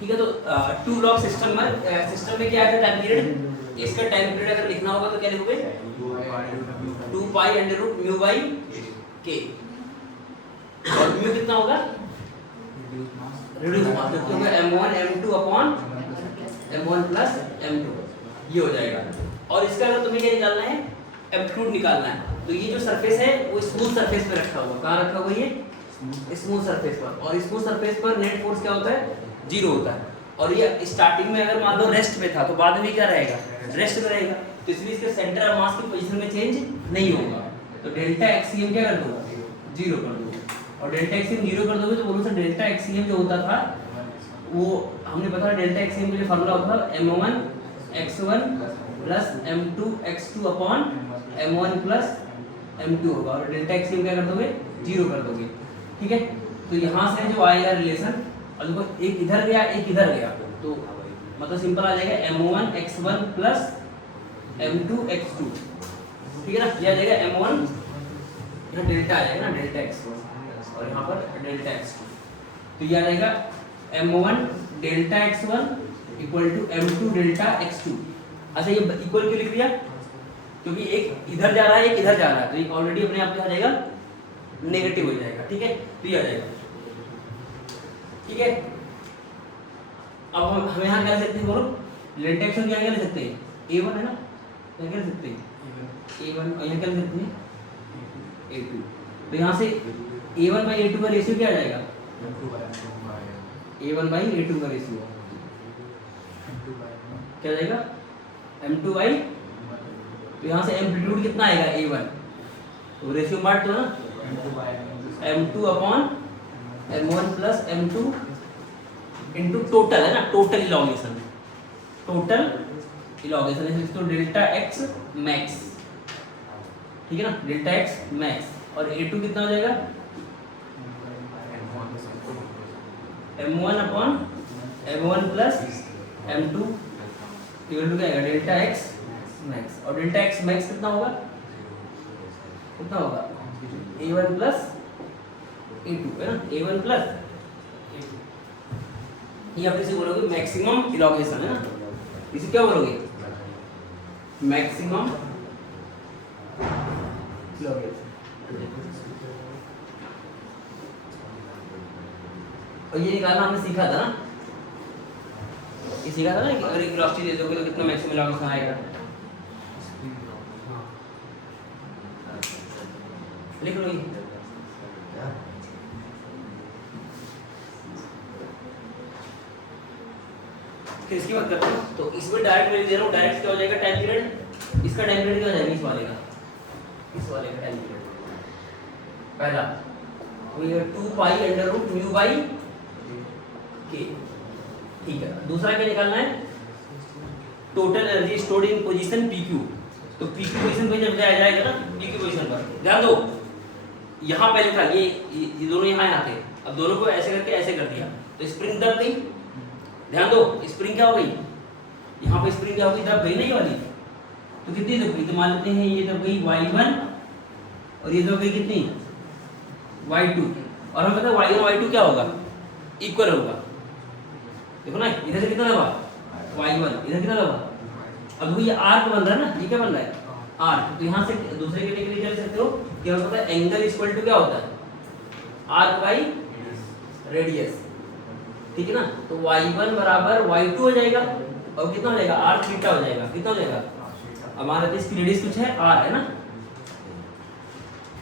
ठीक है। तो टू लॉग सिस्टम में क्या है टाइम पीरियड, इसका टाइम पीरियड अगर लिखना होगा तो क्या लिखोगे 2 pi under root mu by K, और म्यू कितना होगा रिड्यूस मास, तो होगा m1 m2 upon m1 plus m2, ये हो जाएगा। और इसका अगर तुम्हें क्या निकालना है एम्पलीट्यूड निकालना है, तो ये जो सरफेस है वो स्मूथ सरफेस पे रखा हुआ, कहाँ रखा हुआ ये स्मूथ सरफेस पर, और स्मूथ सरफेस पर नेट फोर्स क्या होता है 0 होता है। और ये स्टार्टिंग में अगर मान लो रेस्ट में था तो बाद में क्या रहेगा रेस्ट में रहेगा, तो इसलिए इसके सेंटर ऑफ मास की पोजीशन में चेंज नहीं होगा। तो डेल्टा एक्सीएम क्या कर दो 0 कर दो, और डेल्टा एक्सीएम 0 कर दोगे तो बोलो सर डेल्टा एक्सीएम जो होता था वो हमने बताया डेल्टा एक्सीएम का जो फार्मूला होता था m1 x1 plus m2 x2 upon m1 plus m2 होगा, और डेल्टा एक्सीएम क्या कर दोगे 0 कर दोगे। ठीक है, तो यहाँ से जो आएगा रिलेशन, और देखो एक इधर गया एक इधर गया, तो मतलब सिंपल आ जाएगा m1 x1 plus m2 x2, ठीक है ना, ये आ जाएगा m1, यहाँ डेल्टा आ जाएगा ना डेल्टा x1 और यहाँ पर डेल्टा x2, तो ये आ जाएगा m1 delta x1 equal to m2 delta x2। अच्छा ये इक्वल क्यों लिख दिया, क्योंकि एक इधर जा रहा है एक इधर जा रहा है, तो ये ऑलरेडी अपने आप क्या आ जाएगा नेगेटिव हो जाएगा। ठीक है, तो ये आ जाएगा। ठीक है, अब हम यहाँ क्या ले सकते हैं बोलो, डेल्टा x1 क्या ले सकते हैं a1 है ना, क्या ले सकते हैं a1, और यहाँ क्या ले सकते हैं a2, तो यहाँ से a1 बाई a2 का रेशियो क्या आ जाएगा a1 बाई a2 का रेशियो क्या जाएगा m2 बाई, तो यहाँ से एम्पलीट्यूड कितना आएगा a1, तो रेशियो बांट दो ना m2 upon m1 plus m2 into total है ना, टोटल इलॉगेशन, तो डेल्टा x मैक्स, ठीक है ना, डेल्टा x मैक्स, और a2 कितना हो जाएगा m1 upon m1 plus m2 equal to क्या आएगा डेल्टा x मैक्स, और डेल्टा x मैक्स कितना होगा a1 प्लस a2 है ना, a1 प्लस ये आप इसे बोलोगे मैक्सिमम इलॉगेशन है ना, इसे क्या बोलोगे मैक्सिमम इलॉगेशन। और ये निकालना हमने सीखा था ना, ये सीखा था ना कि अगर एक वेलोसिटी दे दोगे तो कितना मैक्सिमम इलॉगेशन आएगा, लिख लो ये। फिर इसकी बात करते हैं, तो इसमें डायरेक्ट वैल्यू दे रहा हूँ, डायरेक्ट क्या हो जाएगा टाइम पीरियड, इसका टाइम पीरियड क्या हो जाएगा इस वाले का टाइम पीरियड पहला तो ये 2 pi under root mu by K. ठीक है, दूसरा क्या निकालना है total energy stored in position PQ, तो PQ पोजीशन पे जब जाया जाएगा ना PQ पोजीशन पर ध्यान दो, यहाँ पहले था ये दोनों यहाँ थे, अब दोनों को ऐसे करके ऐसे कर दिया तो स्प्रिंग दब गई, ध्यान दो स्प्रिंग क्या हो गई यहाँ पे स्प्रिंग क्या हो गई दब गई नहीं वाली, तो कितनी दब गई, तो मान लेते हैं ये दब गई y1 और ये दब गई कितनी y2, और हमें पता है y1 y2 क्या होगा इक्वल होगा, देखो ना इधर से कितना दबा y1, इधर कितना दबा, अब देखो ये आर्क बन रहा है ना, ये क्या बन रहा है आर्क, तो यहाँ से दूसरे के लिए क्या ले सकते हो कि हमें पता है एंगल इक्वल टू क्या होता है आर्क बाई रेडियस, ठीक है ना, तो y1 बराबर y2 हो जाएगा, और कितना हो जाएगा r थीटा हो जाएगा, कितना हो जाएगा, अब मान लेते हैं इसकी रेडियस कुछ है r है ना,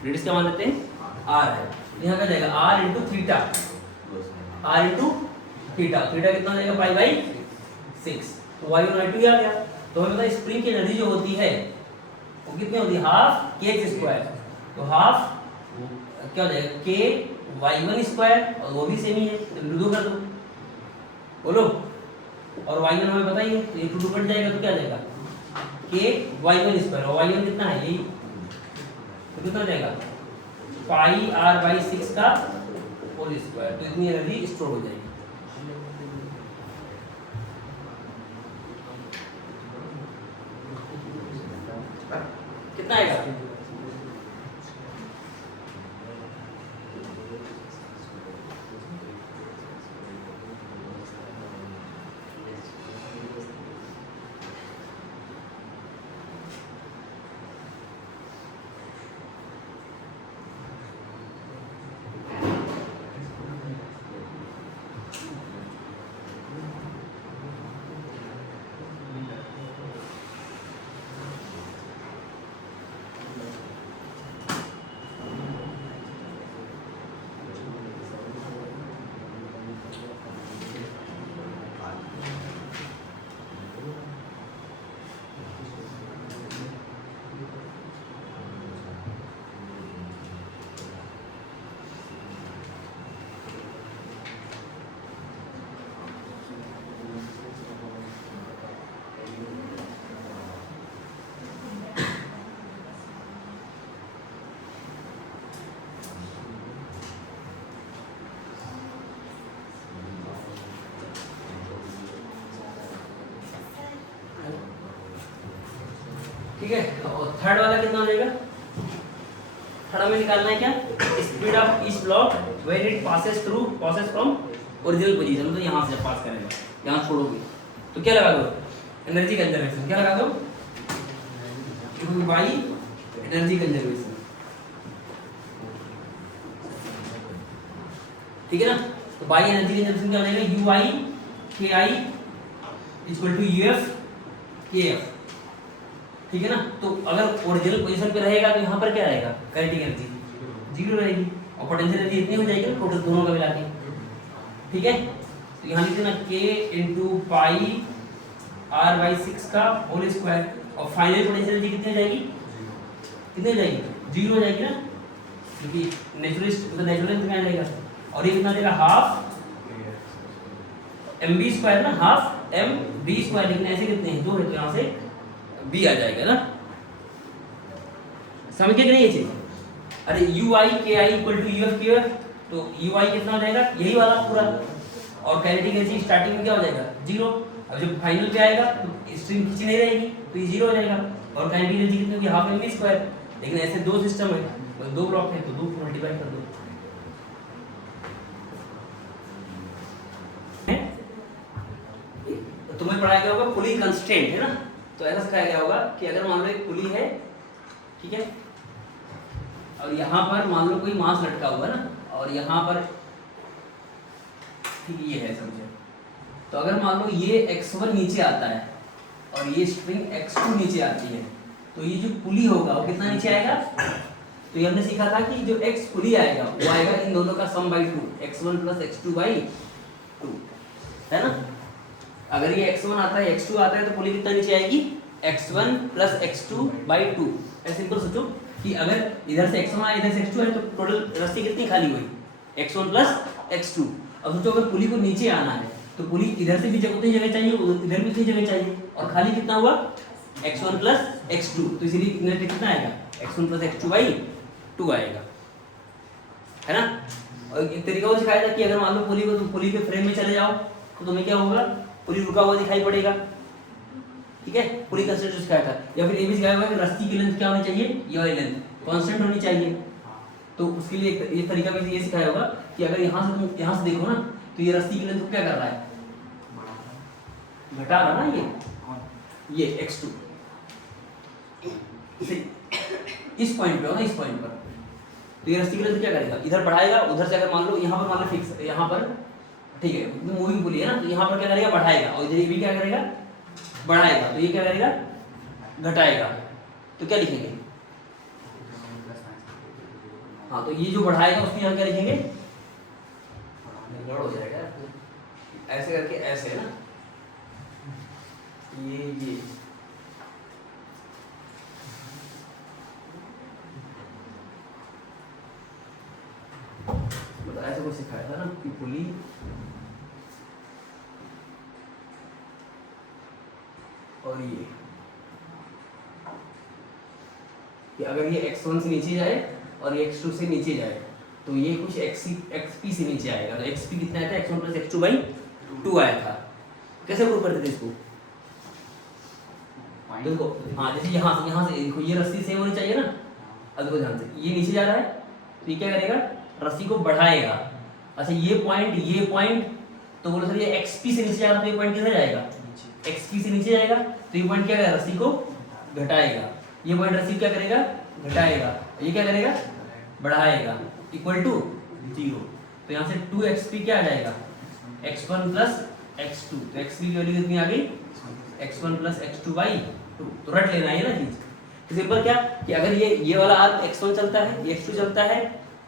रेडियस क्या मान लेते हैं r है, यहाँ क्या जाएगा r into theta, r into theta, theta कितना हो जाएगा पाई बाई 6, तो y1 y2 आ गया, तो हमें पता है स्प्रिंग की एनर्जी जो होती है वो कितनी होती है हाफ kh², तो हाफ क्या हो जाएगा k y1 स्क्वायर, और वो भी सेम ही है तो 2 कर दो बोलो, और y1 हमें पता ही है तो ये 2 कट जाएगा तो क्या जाएगा k y1 स्क्वायर, और y1 कितना है यही, तो कितना हो जाएगा पाई r बाई 6 का होल स्क्वायर, तो इतनी एनर्जी स्टोर हो जाएगी। कितना आएगा ठीक है। और थर्ड वाला कितना हो जाएगा, थर्ड में निकालना है क्या, speed of each block when it passes from original position, मतलब यहाँ से जब पास करेगा, यहाँ छोड़ोगे तो क्या लगा दो, एनर्जी कंजर्वेशन, क्या लगा दो, बाई एनर्जी कंजर्वेशन, ठीक है ना। तो बाई एनर्जी कंजर्वेशन क्या हो जाएगा, यू आई के I equal to U F के एफ, ठीक है ना। तो अगर ओरिजिनल पोजीशन पे रहेगा तो यहाँ पर क्या आएगा, काइनेटिक एनर्जी जीरो रहेगी और पोटेंशियल एनर्जी इतनी हो जाएगी ना टोटल दोनों का मिला के, ठीक है। तो यहाँ लिखते ना k into pi R by 6 का होल स्क्वायर, और फाइनल पोटेंशियल एनर्जी कितनी हो जाएगी, कितनी हो जाएगी, जीरो हो जाएगी ना, क्योंकि नेचुरलिस्ट मतलब नेचुरल में आ जाएगा। और ये कितना देगा, हाफ एम बी स्क्वायर ना, हाफ एम बी स्क्वायर, लेकिन ऐसे कितने हैं, दो है तो यहाँ से बी आ जाएगा ना, समझ गए कि नहीं ये चीज। अरे यू आई के I equal to U F के एफ, तो यू आई कितना हो जाएगा, यही वाला पूरा, और काइनेटिक एनर्जी स्टार्टिंग में क्या हो जाएगा, जीरो। अब जब फाइनल पे आएगा तो स्ट्रिंग खींची नहीं रहेगी तो ये जीरो हो जाएगा, और काइनेटिक एनर्जी कितनी होगी, हाफ एम बी स्क्वायर। लेकिन ऐसे दो सिस्टम है, मतलब दो ब्लॉक है तो दो मल्टीप्लाई कर दो, तुम्हें पढ़ाया गया होगा पुली कंस्ट्रेंट है ना, तो ऐसा सिखाया गया होगा कि अगर मान लो एक पुली है, ठीक है, और यहाँ पर मान लो कोई मास लटका हुआ ना, और यहाँ पर ठीक ये है समझे, तो अगर मान लो ये x1 नीचे आता है और ये स्ट्रिंग x2 नीचे आती है, तो ये जो पुली होगा वो कितना नीचे आएगा, तो ये हमने सीखा था कि जो x पुली आएगा वो आएगा इन दोनों का सम by 2, x1 plus x2 by 2, है ना। अगर ये x1 आता है x2 आता है तो पुली कितना नीचे आएगी, x1 प्लस x2 बाई 2। ऐसे सिंपल सोचो कि अगर इधर से x1 आया इधर से x2 है तो टोटल रस्सी कितनी खाली हुई, x1 प्लस x2। अब सोचो अगर पुली को नीचे आना है तो पुली इधर से भी उतनी जगह चाहिए, इधर भी उतनी जगह चाहिए, और खाली कितना हुआ, x1 प्लस x2, तो इसीलिए इनर्जी कितना आएगा, x1 प्लस x2 बाई 2 आएगा, है ना। और एक तरीका और सिखाया था कि अगर मान लो पुली को, तो पुली के फ्रेम में चले जाओ तो तुम्हें क्या होगा, पुली रुका हुआ दिखाई पड़ेगा, ठीक है, पुली कंस्टेंट सिखाया था। या फिर ये भी सिखाया हुआ कि रस्सी की लेंथ क्या होनी चाहिए, ये वाली लेंथ कांस्टेंट होनी चाहिए, तो उसके लिए एक तरीका भी ये सिखाया होगा कि अगर यहाँ से तुम यहाँ से देखो ना तो ये रस्सी की लेंथ को क्या कर रहा है, घटा रहा ना, ये x2 इस पॉइंट पे हो ना, इस पॉइंट पर, तो ये रस्सी की लेंथ क्या करेगा, इधर बढ़ाएगा, उधर से अगर मान लो यहाँ पर मान लो फिक्स, यहाँ पर ठीक है मूविंग पुली है ना, तो यहाँ पर क्या करेगा, बढ़ाएगा, और इधर ये भी क्या करेगा, बढ़ाएगा, तो ये क्या करेगा, घटाएगा, तो क्या लिखेंगे, हाँ तो ये जो बढ़ाएगा उसमें हम क्या लिखेंगे, गड़बड़ हो जाएगा, ऐसे करके ऐसे है ना, ये मतलब ऐसे कुछ सिखाया था ना कि पुली और ये कि अगर ये x1 से नीचे जाए और ये x2 से नीचे जाए तो ये कुछ xp से नीचे आएगा, तो xp कितना आया था, x1 प्लस x2 बाई 2 आया था। कैसे प्रूव करते थे इसको, देखो हाँ जैसे यहाँ से देखो ये रस्सी सेम होनी चाहिए ना, अब देखो ध्यान से ये नीचे जा रहा है तो ये क्या करेगा, रस्सी को बढ़ाएगा। अच्छा ये पॉइंट तो बोलो सर ये xp से नीचे जा रहा है तो ये पॉइंट किधर जाएगा, xp से नीचे जाएगा, तो ये पॉइंट क्या करेगा, रस्सी को घटाएगा, ये पॉइंट रस्सी क्या करेगा, घटाएगा, ये क्या करेगा, बढ़ाएगा, इक्वल टू 0। तो यहाँ से 2xp क्या आ जाएगा, x1 प्लस x2, तो xp की वैल्यू कितनी आ गई, x1 प्लस x2 बाई 2। तो रट लेना है ना चीज, तो सिंपल क्या कि अगर ये वाला आर्क x1 चलता है, ये x2 चलता है,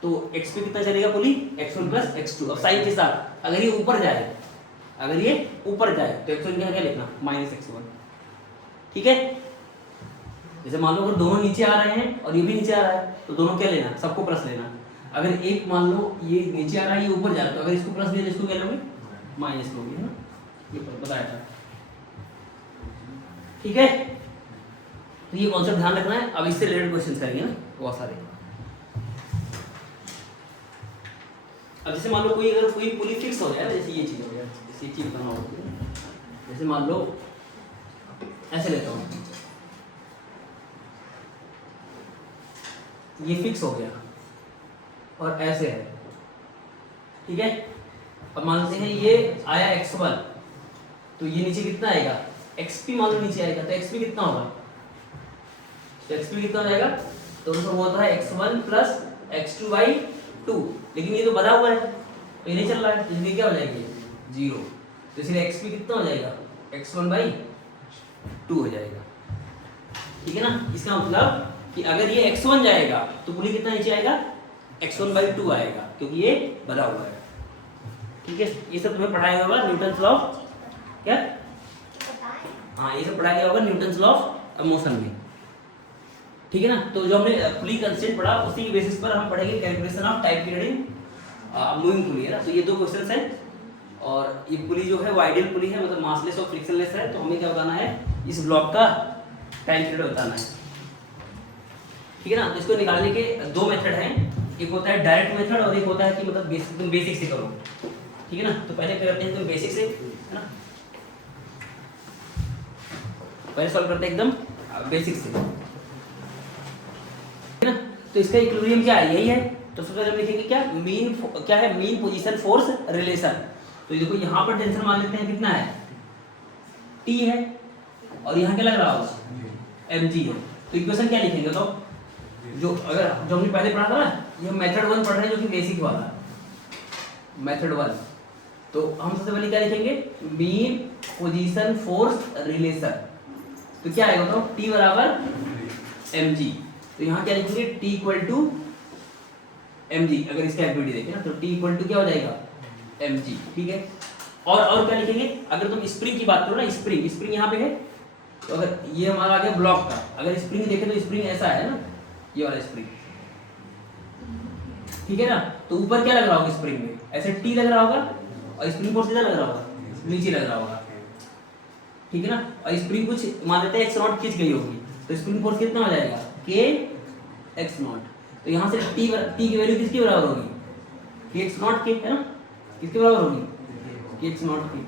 तो xp कितना चलेगा पुली, x1 प्लस x2। अब साइन के साथ अगर ये ऊपर जाए, अगर ये ऊपर जाए तो x1 क्या लिखना, माइनस x1, ठीक है। जैसे मान लो अगर दोनों नीचे आ रहे हैं और ये भी नीचे आ रहा है तो दोनों क्या लेना, सबको प्लस लेना। अगर एक मान लो ये नीचे आ रहा है, ये ऊपर जा रहा है, तो अगर इसको प्लस दिया तो इसको क्या लोगे, माइनस लोगे, है ना, ये बताया था, ठीक है। तो ये कॉन्सेप्ट ध्यान रखना है। अब इससे रिलेटेड क्वेश्चंस करेंगे ना बहुत सारे। अब जैसे मान लो कोई अगर कोई पुली फिक्स हो जाए, जैसे ये चीज हो जाए, जैसे ये चीज बनाओ, जैसे मान लो ऐसे लेता हूँ, ये फिक्स हो गया और ऐसे है, ठीक है। अब मानते हैं ये आया x1, तो ये नीचे कितना आएगा, xp मान लो नीचे आएगा, तो xp कितना होगा, तो xp कितना हो जाएगा, तो उसका वो होता है x1 प्लस x2/2, लेकिन ये तो बना हुआ है तो ये नहीं चल रहा है, तो ये क्या हो जाएगी 0, तो इसलिए xp कितना हो जाएगा x1/2 हो जाएगा, ठीक है ना। इसका मतलब कि अगर ये x1 जाएगा तो पुली कितना नीचे आएगा, x1/2 आएगा, क्योंकि ये बना हुआ है, ठीक है। ये सब तुम्हें पढ़ाया होगा न्यूटन्स लॉ ऑफ क्या, हाँ ये सब पढ़ाया होगा न्यूटन्स लॉ ऑफ मोशन में, ठीक है ना। तो जो हमने पुली कंस्टेंट पढ़ा उसी के बेसिस पर हम पढ़ेंगे calculation of time period in moving pulley, है ना। तो ये दो क्वेश्चंस हैं, और ये पुली जो है वो आइडियल पुली है, मतलब मासलेस और फ्रिक्शनलेस है, तो हमें क्या बताना है, इस ब्लॉक का टाइम पीरियड बताना है, ठीक है ना। तो इसको निकालने के दो मेथड हैं, एक होता है डायरेक्ट मेथड और एक होता है कि मतलब तुम बेसिक से करो, ठीक है ना। तो पहले क्या करते हैं, तुम बेसिक से, है ना, पहले सॉल्व करते हैं एकदम बेसिक से, है ना। तो इसका इक्विलिब्रियम क्या है, यही है। तो सबसे पहले लिखेंगे क्या, मीन क्या है, मीन पोजीशन फोर्स रिलेशन। तो ये देखो यहाँ पर टेंशन मान लेते हैं कितना है, T है, और यहाँ क्या लग रहा होगा, mg है। तो इक्वेशन क्या लिखेंगे, तो जो हमने पहले पढ़ा था ना, ये मेथड 1 पढ़ रहे हैं जो कि बेसिक वाला मेथड 1। तो हम सबसे पहले क्या लिखेंगे, मीन पोजीशन फोर्स रिलेशन। तो क्या आएगा, तो T बराबर mg। तो यहाँ क्या लिखेंगे, T इक्वल टू mg, अगर इसका एक्टिविटी देखें ना, तो T इक्वल टू क्या हो जाएगा, mg, ठीक है। और क्या लिखेंगे, अगर तुम स्प्रिंग की बात करो ना, स्प्रिंग यहाँ पे है, तो अगर ये हमारा आ गया ब्लॉक का, अगर स्प्रिंग देखें तो स्प्रिंग ऐसा है ना, ये वाला स्प्रिंग, ठीक है ना। तो ऊपर क्या लग रहा होगा स्प्रिंग में, ऐसे T लग रहा होगा, और स्प्रिंग फोर्स कितना लग रहा होगा, नीचे लग रहा होगा, ठीक है ना। और स्प्रिंग कुछ मान लेते हैं x0 खींच गई होगी, तो स्प्रिंग फोर्स कितना हो जाएगा, k x0। तो यहाँ से T की वैल्यू किसके बराबर होगी, k x0 के, है ना, किसके बराबर होगी, k x0 की।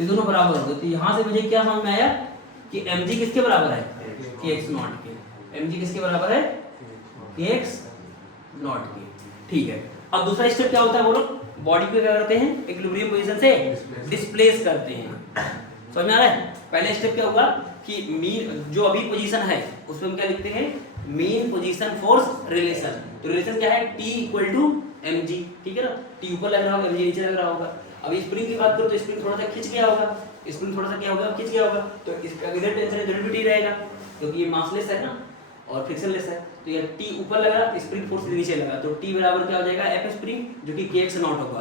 ये दोनों बराबर होंगे, तो यहाँ से मुझे क्या समझ में आया कि mg किसके बराबर है, k x0 के, mg किसके बराबर है, k x0 के, ठीक है। अब दूसरा स्टेप क्या होता है बोलो, बॉडी को क्या करते हैं, इक्विलिब्रियम पोजीशन से डिस्प्लेस करते हैं, समझ में आ रहा है। पहले स्टेप क्या होगा कि मीन जो अभी पोजीशन है उसमें हम क्या लिखते हैं, मीन पोजीशन फोर्स रिलेशन। तो रिलेशन क्या है, T इक्वल टू mg, ठीक है ना। T ऊपर लग रहा होगा, mg नीचे लग रहा होगा। अब स्प्रिंग की बात करो तो स्प्रिंग थोड़ा सा खिंच गया होगा, स्प्रिंग थोड़ा सा क्या होगा, खिंच गया होगा, तो इसका इधर टेंशन इधर भी T रहेगा, क्योंकि ये मासलेस है ना और फ्रिक्शनलेस है। तो ये T ऊपर लगा, स्प्रिंग फोर्स नीचे लगा, तो T बराबर क्या हो जाएगा, F स्प्रिंग, जो कि k x0 होगा।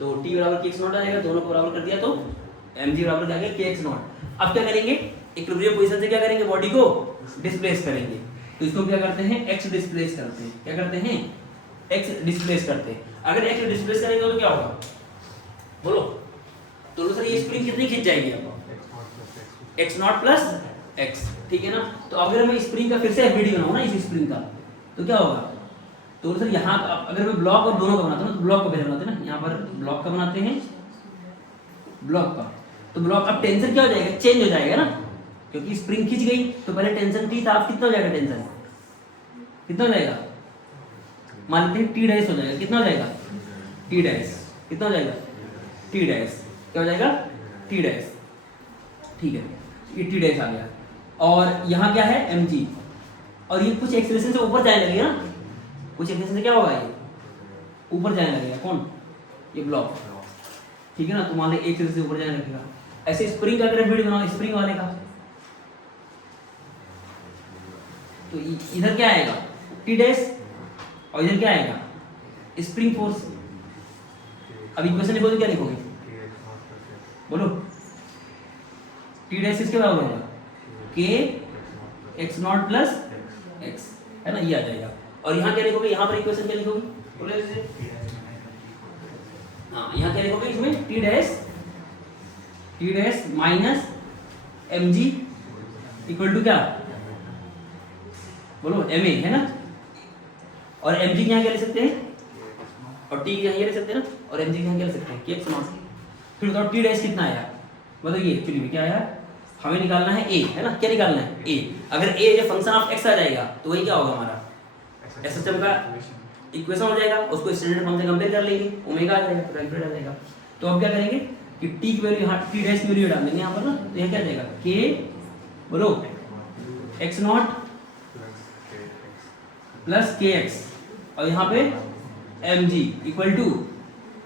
तो T बराबर k x0 आ जाएगा, दोनों को बराबर कर दिया तो mg बराबर क्या आ गया, k x0। अब क्या करेंगे, इक्विलिब्रियम पोजीशन से क्या करेंगे, बॉडी को डिस्प्लेस करेंगे। तो इसको क्या करते हैं, x डिस्प्लेस करते हैं, क्या करते हैं, x डिस्प्लेस करते हैं। अगर x डिस्प्लेस करेंगे तो क्या होगा बोलो, तो सर ये स्प्रिंग कितनी खींच जाएगी आपको, x0 प्लस x, ठीक है ना। तो अगर मैं स्प्रिंग का फिर से एफबीडी बनाऊं ना इस स्प्रिंग का, तो क्या होगा, तो सर यहाँ अगर मैं ब्लॉक और दोनों का बनाता हूँ ना, तो ब्लॉक का पहले बनाते हैं ना, यहाँ पर ब्लॉक का बनाते हैं, ब्लॉक का, तो ब्लॉक अब टेंशन क्या हो जाएगा, चेंज हो जाएगा ना, क्योंकि स्प्रिंग खींच गई, तो पहले टेंशन T था, अब कितना हो जाएगा, टेंशन कितना हो जाएगा, मान लेते हैं T डैश हो जाएगा, कितना हो जाएगा, T डैश कितना हो जाएगा, T डैश क्या हो जाएगा, T डैश, ठीक है, ये T डैश आ गया। और यहाँ क्या है mg, और ये कुछ एक्सेलरेशन से ऊपर जाने लगेगा ना, कुछ एक्सेलरेशन से क्या होगा, ये ऊपर जाने लगेगा, कौन, ये ब्लॉक, ठीक है ना। तो मान लो एक से ऊपर जाने लगेगा। ऐसे स्प्रिंग का अगर वीडियो बनाओ स्प्रिंग वाले का, तो इधर क्या आएगा, T डैश, और इधर क्या आएगा, स्प्रिंग फोर्स। अब इक्वेशन लिखोगे क्या लिखोगे बोलो, T डैश किसके बराबर होगा, k x0 प्लस x, है ना, ये आ जाएगा। और यहाँ क्या लिखोगे, यहाँ पर इक्वेशन क्या लिखोगे बोले, हाँ यहाँ क्या लिखोगे इसमें, T dash minus mg equal to क्या बोलो, ma, है ना। और mg यहाँ क्या ले सकते हैं, और t यहाँ ले सकते हैं ना, और mg यहाँ क्या ले सकते हैं, k x0। फिर बताओ T डैश कितना आया, बताइए एक्चुअली में क्या आया, हमें निकालना है a, है ना, क्या निकालना है a। अगर a जो फंक्शन ऑफ x आ जाएगा तो वही क्या होगा हमारा एस सिस्टम का इक्वेशन हो जाएगा, उसको स्टैंडर्ड फॉर्म से कंपेयर कर लेंगे, ओमेगा आ जाएगा, कैलकुलेट आ जाएगा। तो अब क्या करेंगे कि टी की वैल्यू यहाँ टी डैश की वैल्यू डाल देंगे यहाँ पर ना, तो ये क्या जाएगा के बोलो X not plus K X और यहाँ पे M G equal to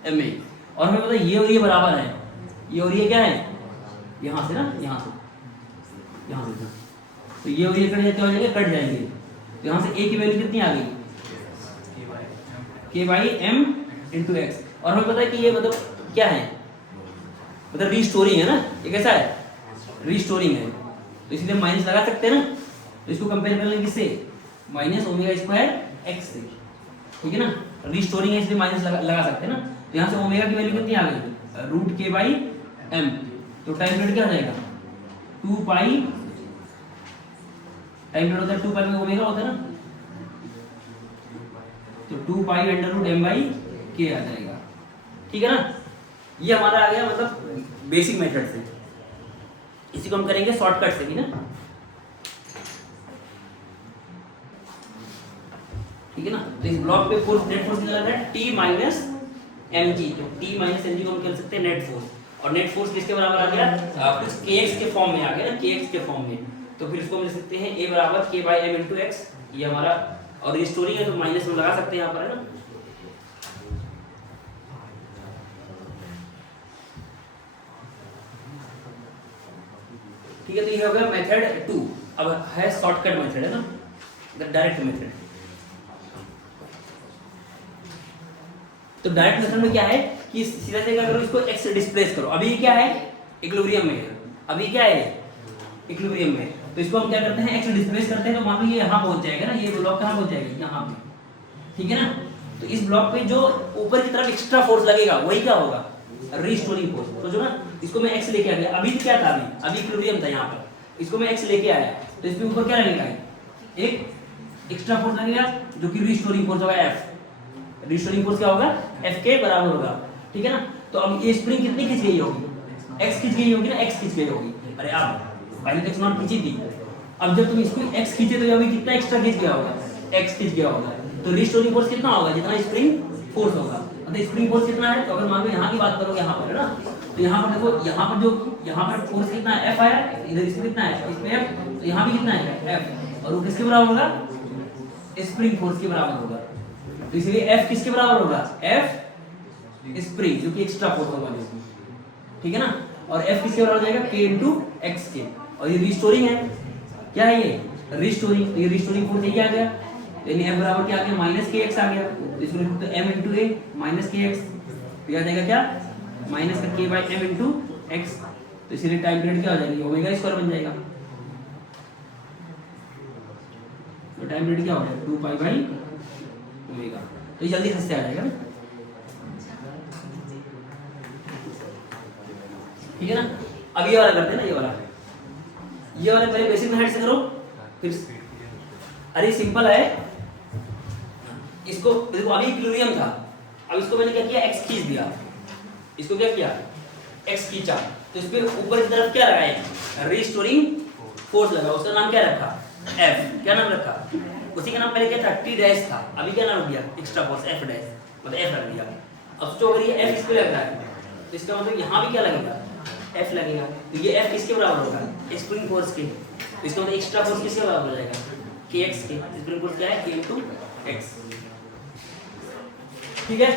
M A, और हमें पता है ये और ये बराबर है, ये और ये क्या है यहाँ से ना, यहाँ से तो ये और ये कट जाते हो जाएंगे, कट जाएंगे, तो यहाँ से ए की वैल्यू कितनी आ गई के बाई एम इंटू एक्स, और हमें पता है कि ये मतलब क्या है, मतलब रीस्टोरिंग है ना, ये कैसा है रीस्टोरिंग है, तो इसलिए माइनस लगा सकते हैं ना, तो इसको कंपेयर कर लेंगे किससे माइनस ओमेगा स्क्वायर एक्स से, ठीक है ना, रीस्टोरिंग है इसलिए माइनस लगा सकते हैं ना, तो यहाँ से ओमेगा की वैल्यू कितनी आ गई रूट के बाई एम, तो टाइम पीरियड क्या हो जाएगा 2 पाई, टाइम पीरियड होता है 2 पाई में ओमेगा होता है ना, तो 2 pi under root M by K आ जाएगा, ठीक है ना। ये हमारा आ गया मतलब बेसिक मेथड से, इसी को हम करेंगे शॉर्टकट से भी ना, ठीक है ना। तो इस ब्लॉक पे फोर्स नेट फोर्स कितना लग रहा है टी माइनस एम जी, तो टी माइनस एम जी को हम कह सकते हैं नेट फोर्स, और नेट फोर्स किसके बराबर आ गया कुछ के एक्स के फॉर्म में आ गया ना, के एक्स के फॉर्म में, तो फिर इसको हम लिख सकते हैं ए बराबर के बाई एम इंटू एक्स, ये हमारा, और रिस्टोरिंग है तो माइनस में लगा सकते हैं यहाँ पर है ना, ठीक है। तो ये हो गया मेथड 2, अब है शॉर्टकट मेथड है ना, डायरेक्ट मेथड। तो डायरेक्ट मेथड में क्या है कि सीधा सीधा करो, इसको x से डिस्प्लेस करो, अभी क्या है इक्विलिब्रियम में है, अभी क्या है इक्विलिब्रियम में, तो इसको हम क्या करते हैं x से डिस्प्लेस करते हैं, तो मान लो ये यहाँ पहुंच जाएगा ना, ये ब्लॉक कहाँ पहुंच जाएगा यहाँ पे, ठीक है ना। तो इस ब्लॉक पे जो ऊपर की तरफ एक्स्ट्रा फोर्स लगेगा वही क्या होगा रीस्टोरिंग फोर्स, तो जो ना इसको मैं x लेके आ गया, अभी क्या था अभी इक्विलिब्रियम था यहाँ पर, इसको मैं x लेके आया, तो इसके ऊपर क्या लगेगा एक एक्स्ट्रा फोर्स लगेगा जो कि रीस्टोरिंग फोर्स होगा f, रीस्टोरिंग फोर्स क्या होगा F के बराबर होगा, ठीक है ना। तो अब ये स्प्रिंग कितनी खींच गई होगी x खींच गई होगी ना, x खींच गई होगी, अरे अब पहले तो x नॉट खींची थी, अब जब तुम इसको x खींचे तो अभी कितना एक्स्ट्रा खींच गया होगा x खींच गया होगा, तो रीस्टोरिंग फोर्स कितना होगा जितना स्प्रिंग फोर्स होगा, मतलब स्प्रिंग फोर्स कितना है, तो अगर मान लो यहाँ की बात करोगे यहाँ पर है ना, तो यहाँ पर देखो यहाँ पर जो यहाँ पर फोर्स कितना है F आया, इधर इसमें कितना है इसमें F, तो यहाँ भी कितना है F, और वो किसके बराबर होगा स्प्रिंग फोर्स के बराबर होगा, तो इसलिए F किसके बराबर होगा F स्प्रिंग जो कि एक्स्ट्रा फोर्स होगा, ठीक है ना, और F किसके बराबर हो जाएगा K इंटू एक्स के, और ये रीस्टोरिंग है, क्या है ये रीस्टोरिंग, तो ये रीस्टोरिंग फोर्स यही आ गया, यानी F बराबर क्या आ गया माइनस के एक्स आ गया, तो इसको लिखते हैं m इंटू ए माइनस के एक्स, तो आ जाएगा क्या माइनस का k by m into x, तो इसीलिए टाइम पीरियड क्या हो जाएगा ओमेगा स्क्वायर बन जाएगा, तो टाइम पीरियड क्या हो जाएगा 2 पाई बाई ओमेगा, तो ये जल्दी खस्ते आ जाएगा ना, ठीक है ना। अब ये वाला करते हैं ना, ये वाला पहले बेसिक मेथड से करो, फिर अरे सिंपल है, इसको देखो अभी इक्विलिब्रियम था, अब इसको मैंने क्या किया x खींच दिया, इसको क्या किया x खींचा, तो इस पे ऊपर की तरफ क्या लगाया रीस्टोरिंग फोर्स लगा, उसका नाम क्या रखा F, क्या नाम रखा, उसी का नाम पहले क्या था T डैश था, अभी क्या नाम दिया एक्स्ट्रा फोर्स F डैश, मतलब F रख दिया। अब सोचो अगर ये F इस पे लग रहा है तो इसका मतलब यहाँ भी क्या लगेगा F लगेगा, तो ये F किसके बराबर होगा स्प्रिंग फोर्स के, तो इसका मतलब एक्स्ट्रा फोर्स किसके बराबर हो जाएगा kx के, स्प्रिंग फोर्स क्या है k इंटू एक्स, ठीक है।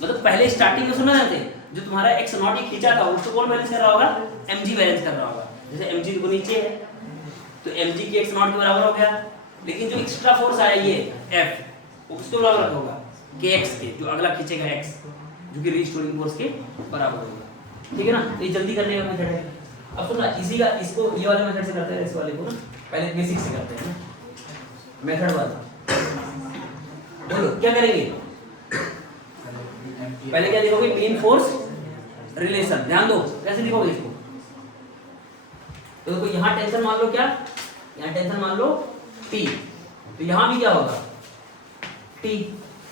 मतलब पहले स्टार्टिंग में सुना जाते जो तुम्हारा x नॉट ही खींचा था उसको कौन बैलेंस कर रहा होगा mg बैलेंस कर रहा होगा, जैसे mg को नीचे है तो mg की x नॉट के बराबर हो गया, लेकिन जो एक्स्ट्रा फोर्स आया ये F वो किसके बराबर होगा kx के, जो अगला खींचेगा x जो कि रीस्टोरिंग फोर्स के बराबर होगा, ठीक है ना। तो ये जल्दी करने का मेथड है। अब सुनना इसी का इसको ये वाले मेथड से करते हैं, इस वाले को ना पहले बेसिक से करते हैं मेथड वाला, बोलो क्या करेंगे, पहले क्या लिखोगे मीन फोर्स रिलेशन, ध्यान दो कैसे लिखोगे इसको, तो देखो यहाँ टेंशन मान लो क्या, यहाँ टेंशन मान लो T, तो यहाँ भी क्या होगा T,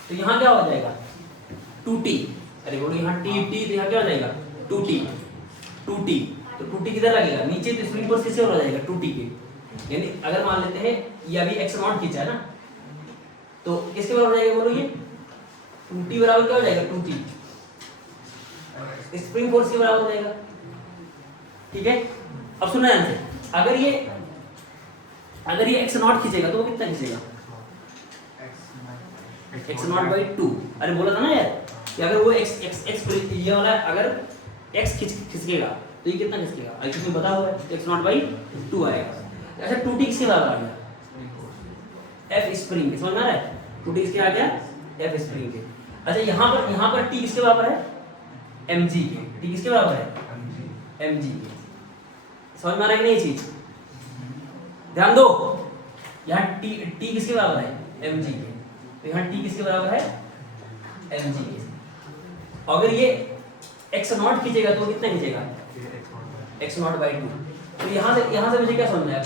तो यहाँ क्या हो जाएगा 2T, अरे बोलो यहाँ T तो यहाँ क्या हो जाएगा 2T, तो 2T किधर लगेगा नीचे, तो स्प्रिंग फोर्स किससे हो जाएगा 2T के, यानी अगर मान लेते हैं ये अभी x नॉट खींचा है ना, तो किसके बराबर हो जाएगा बोलो ये 2t बराबर क्या हो जाएगा 2t स्प्रिंग फोर्स के बराबर हो जाएगा। ठीक है, अब सुनना ध्यान से, अगर ये x नॉट खींचेगा तो वो कितना खींचेगा x नॉट बाई 2। अरे बोला था ना यार कि अगर वो x ये वाला अगर x खिसकेगा तो ये कितना खिसकेगा, अगर तुम्हें बता हुआ है x नॉट बाई 2 आएगा। अच्छा 2t किसके बराबर आ गया f स्प्रिंग के, समझ में आ रहा है 2t किसके आ गया f स्प्रिंग के। अच्छा यहाँ पर t किसके बराबर है mg के, t किसके बराबर है mg के, समझ में आ रहा है कि नहीं चीज, ध्यान दो, यहाँ t किसके बराबर है mg के, तो यहाँ t किसके बराबर है mg के। अगर ये x नॉट खींचेगा तो कितना खींचेगा x नॉट बाई 2। तो यहाँ से मुझे क्या समझ में आया,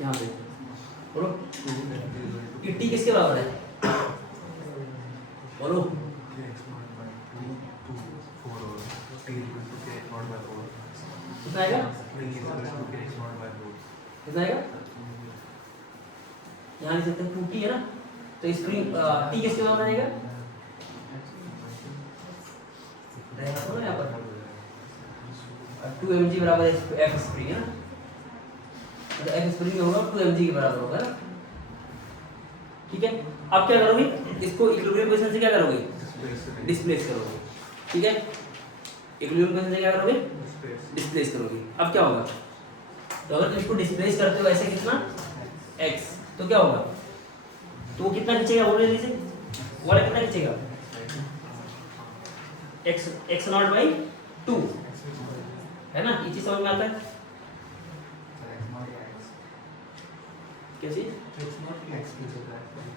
यहाँ से बोलो ये t किसके बराबर है, बोलो कितना आएगा, कितना आएगा, यहाँ लिख सकते हैं 2t है ना, तो स्प्रिंग t किसके बराबर आएगा, यहाँ पर 2mg बराबर f स्प्रिंग है ना, तो f स्प्रिंग होगा 2mg के बराबर होगा ना। ठीक है, अब क्या करोगे, इसको इक्विलिब्रियम पोजीशन से क्या करोगे डिस्प्लेस करोगे। ठीक है, इक्विलिब्रियम पोजीशन से क्या करोगे डिस्प्लेस करोगे। अब क्या होगा, तो अगर तुम इसको डिस्प्लेस करते हो ऐसे कितना x, तो क्या होगा, तो वो कितना खींचेगा बोलो जल्दी से, वो वाला कितना खींचेगा x नॉट बाई 2 है ना, ये चीज समझ में आता है कैसी,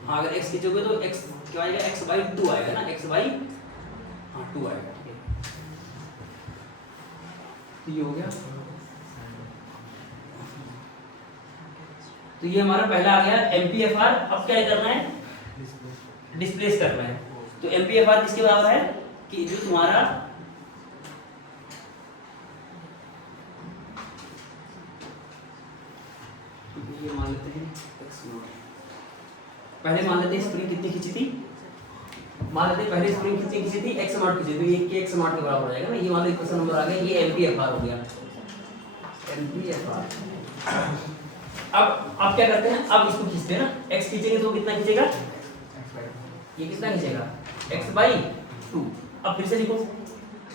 हाँ अगर x खींचोगे तो x क्या आएगा x बाई 2 आएगा ना, x बाई 2 आएगा। ठीक है, ये हो गया, तो ये हमारा पहला आ गया MPFR। अब क्या करना है डिस्प्लेस करना है, तो MPFR किसके बराबर है कि जो तुम्हारा ये मान लेते हैं x नॉट, पहले मान लेते हैं स्प्रिंग कितनी खींची थी, मान लेते हैं पहले स्प्रिंग कितनी खींची थी x नॉट खींची, तो ये x नॉट के बराबर हो जाएगा ना, ये मान लो इक्वेशन नंबर आ गया, ये MPFR हो गया MPFR। अब क्या करते हैं, अब इसको खींचते हैं ना, x खींचेंगे तो कितना खींचेगा, ये कितना खींचेगा x बाई 2। अब फिर से लिखो,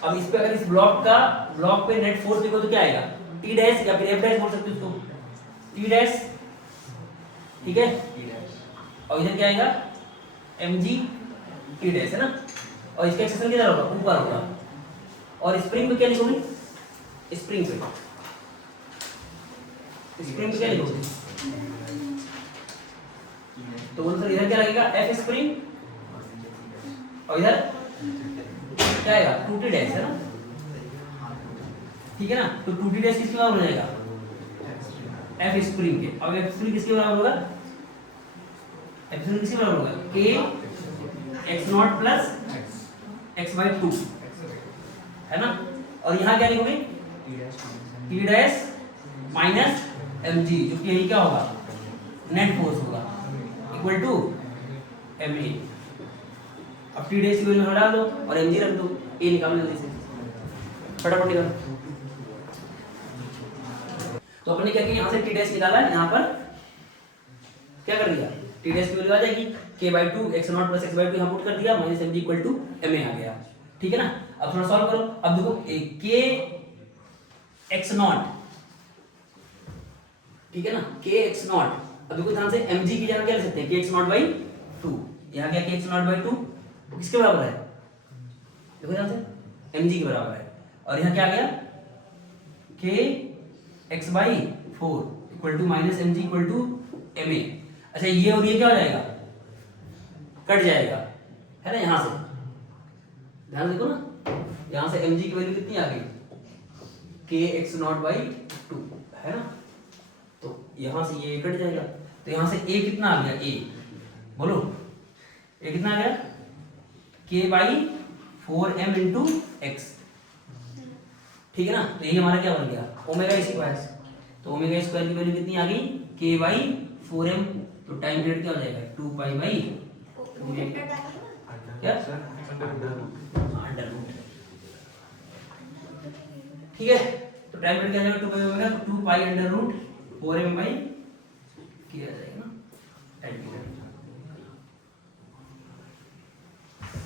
अब इस पे अगर इस ब्लॉक पे नेट फोर्स लिखो तो क्या आएगा t डैश या फिर f डैश बोल सकते हो इसको, t डैश, ठीक है, और इधर क्या आएगा mg t डैश है ना, और इसका एक्सटेंशन किधर होगा ऊपर होगा, और स्प्रिंग पे क्या लिखोगे, स्प्रिंग पे क्या लिखोगे, तो बोलो सर इधर क्या लगेगा f स्प्रिंग, और इधर क्या आएगा 2t डैश है ना, ठीक है ना, तो 2t डैश किसके बराबर हो जाएगा f स्प्रिंग के। अब f स्प्रिंग किसके बराबर होगा, f स्प्रिंग किसके बराबर होगा k x not plus x by 2 है ना, और यहाँ क्या लिखोगे t डैश माइनस mg, जो कि यही क्या होगा नेट फोर्स होगा इक्वल टू ma। अब t डैश की वैल्यू हटा दो और mg रख दो, a निकाल लो जल्दी से, फटाफट निकालो। तो अपने क्या किया, यहाँ से t डैश निकाला, यहाँ पर क्या कर दिया t डैश की वैल्यू आ जाएगी k by 2 x not plus x by 2 यहाँ पुट कर दिया, minus mg equal to ma आ गया। ठीक है ना, अब थोड़ा सॉल्व करो, अब देखो k x नॉट, ठीक है ना, k x नॉट, अब देखो ध्यान से mg की जगह क्या ले सकते हैं k x नॉट बाई 2, यहाँ क्या k x नॉट बाई 2 किसके बराबर है, देखो ध्यान से mg के बराबर है, और यहाँ क्या आ गया k x by 4 equal to minus mg equal to ma। अच्छा ये और ये क्या हो जाएगा कट जाएगा है ना, यहाँ से ध्यान देखो ना, यहाँ से mg की वैल्यू कितनी आ गई k x नॉट बाई 2 है ना, तो यहाँ से ये कट जाएगा, तो यहाँ से a कितना आ गया, a बोलो a कितना आ गया k by 4m into x, ठीक है ना, तो ये हमारा क्या बन गया ओमेगा स्क्वायर, तो ओमेगा स्क्वायर की वैल्यू कितनी आ गई k बाई 4m, तो तो टाइम पीरियड क्या हो जाएगा 2 पाई बाई क्या अंडर रूट। ठीक है, तो टाइम पीरियड क्या जाएगा 2 पाई होगा तो 2 pi under root 4m by किया जाएगा ना टाइम पीरियड।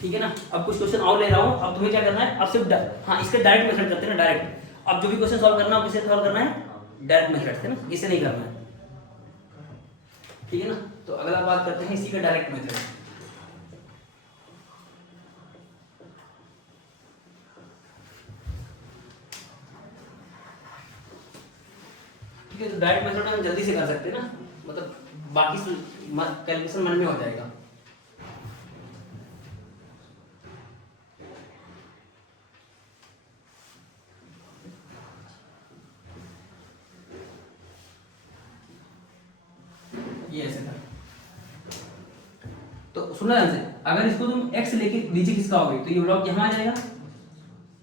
ठीक है ना। अब कुछ क्वेश्चन और ले रहा हूं, अब तुम्हें क्या करना है, अब सिर्फ हाँ इसके डायरेक्ट मेथड करते हैं ना, डायरेक्ट। अब जो भी क्वेश्चन सॉल्व करना है किसे सॉल्व करना है, डायरेक्ट मेथड से ना, इसे नहीं करना है। ठीक है ना, तो अगला बात करते हैं इसी का डायरेक्ट मेथड। ठीक है, तो डायरेक्ट मेथड हम जल्दी से कर सकते हैं ना, मतलब बाकी कैलकुलेशन मन में हो जाएगा। ये ऐसे था, तो सुनना ध्यान से, अगर इसको तुम x लेके नीचे खिसकाओगे तो ये ब्लॉक यहाँ आ जाएगा,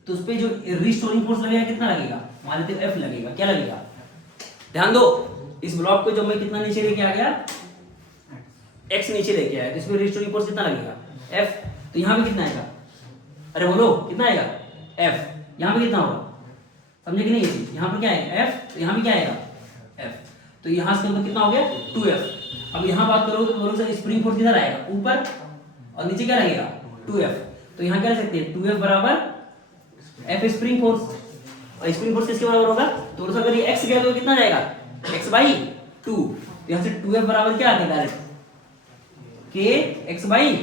तो उस पे जो रिस्टोरिंग फोर्स लगेगा कितना लगेगा, मान लेते हैं F लगेगा। क्या लगेगा, ध्यान दो, इस ब्लॉक को जब मैं कितना नीचे लेके आ गया, x नीचे लेके आया, तो इसमें रिस्टोरिंग फोर्स कितना लगेगा F। तो यहाँ पे कितना आएगा, अरे बोलो कितना आएगा F, यहाँ पे कितना होगा, समझे कि नहीं ये चीज, यहाँ पे क्या आएगा F, तो यहाँ पे क्या आएगा F, तो यहाँ से कितना हो गया 2F। अब यहाँ बात करो तो बोलो सर स्प्रिंग फोर्स किधर आएगा, ऊपर, और नीचे क्या लगेगा 2F। तो यहाँ क्या लिख सकते हैं 2F बराबर F स्प्रिंग फोर्स, और स्प्रिंग फोर्स किसके बराबर होगा, तो अगर ये x गया तो कितना जाएगा x बाई 2, तो यहाँ से 2F बराबर क्या आ गया डायरेक्ट k x बाई 2,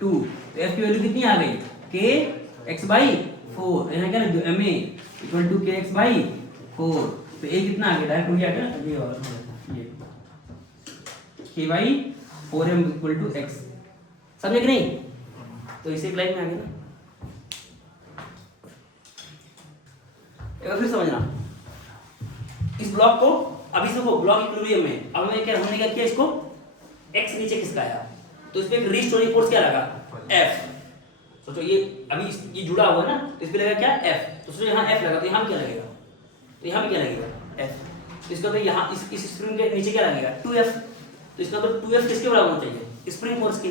तो F की वैल्यू कितनी आ गई k x बाई 4, यहाँ क्या लिख दो ma equal to k x by 4, तो a कितना आ गया डायरेक्ट हो गया क्या, ये वाला k by 4m equal to x, समझे कि नहीं, तो इसे एक लाइन में आ गया ना। एक बार फिर समझना, इस ब्लॉक को अभी से वो ब्लॉक इक्विलिब्रियम में, अब हमने क्या किया, इसको x नीचे खिसकाया, तो इसमें एक रिस्टोरिंग फोर्स क्या लगा F। सोचो ये अभी ये जुड़ा हुआ है ना, तो इस पे लगा क्या F, तो सोचो यहाँ F लगा, तो यहाँ क्या लगेगा, तो यहाँ पे क्या लगेगा F, तो इसका मतलब यहाँ इस स्प्रिंग के नीचे क्या लगेगा 2F, तो इसका मतलब 2F किसके बराबर होना चाहिए, स्प्रिंग फोर्स के।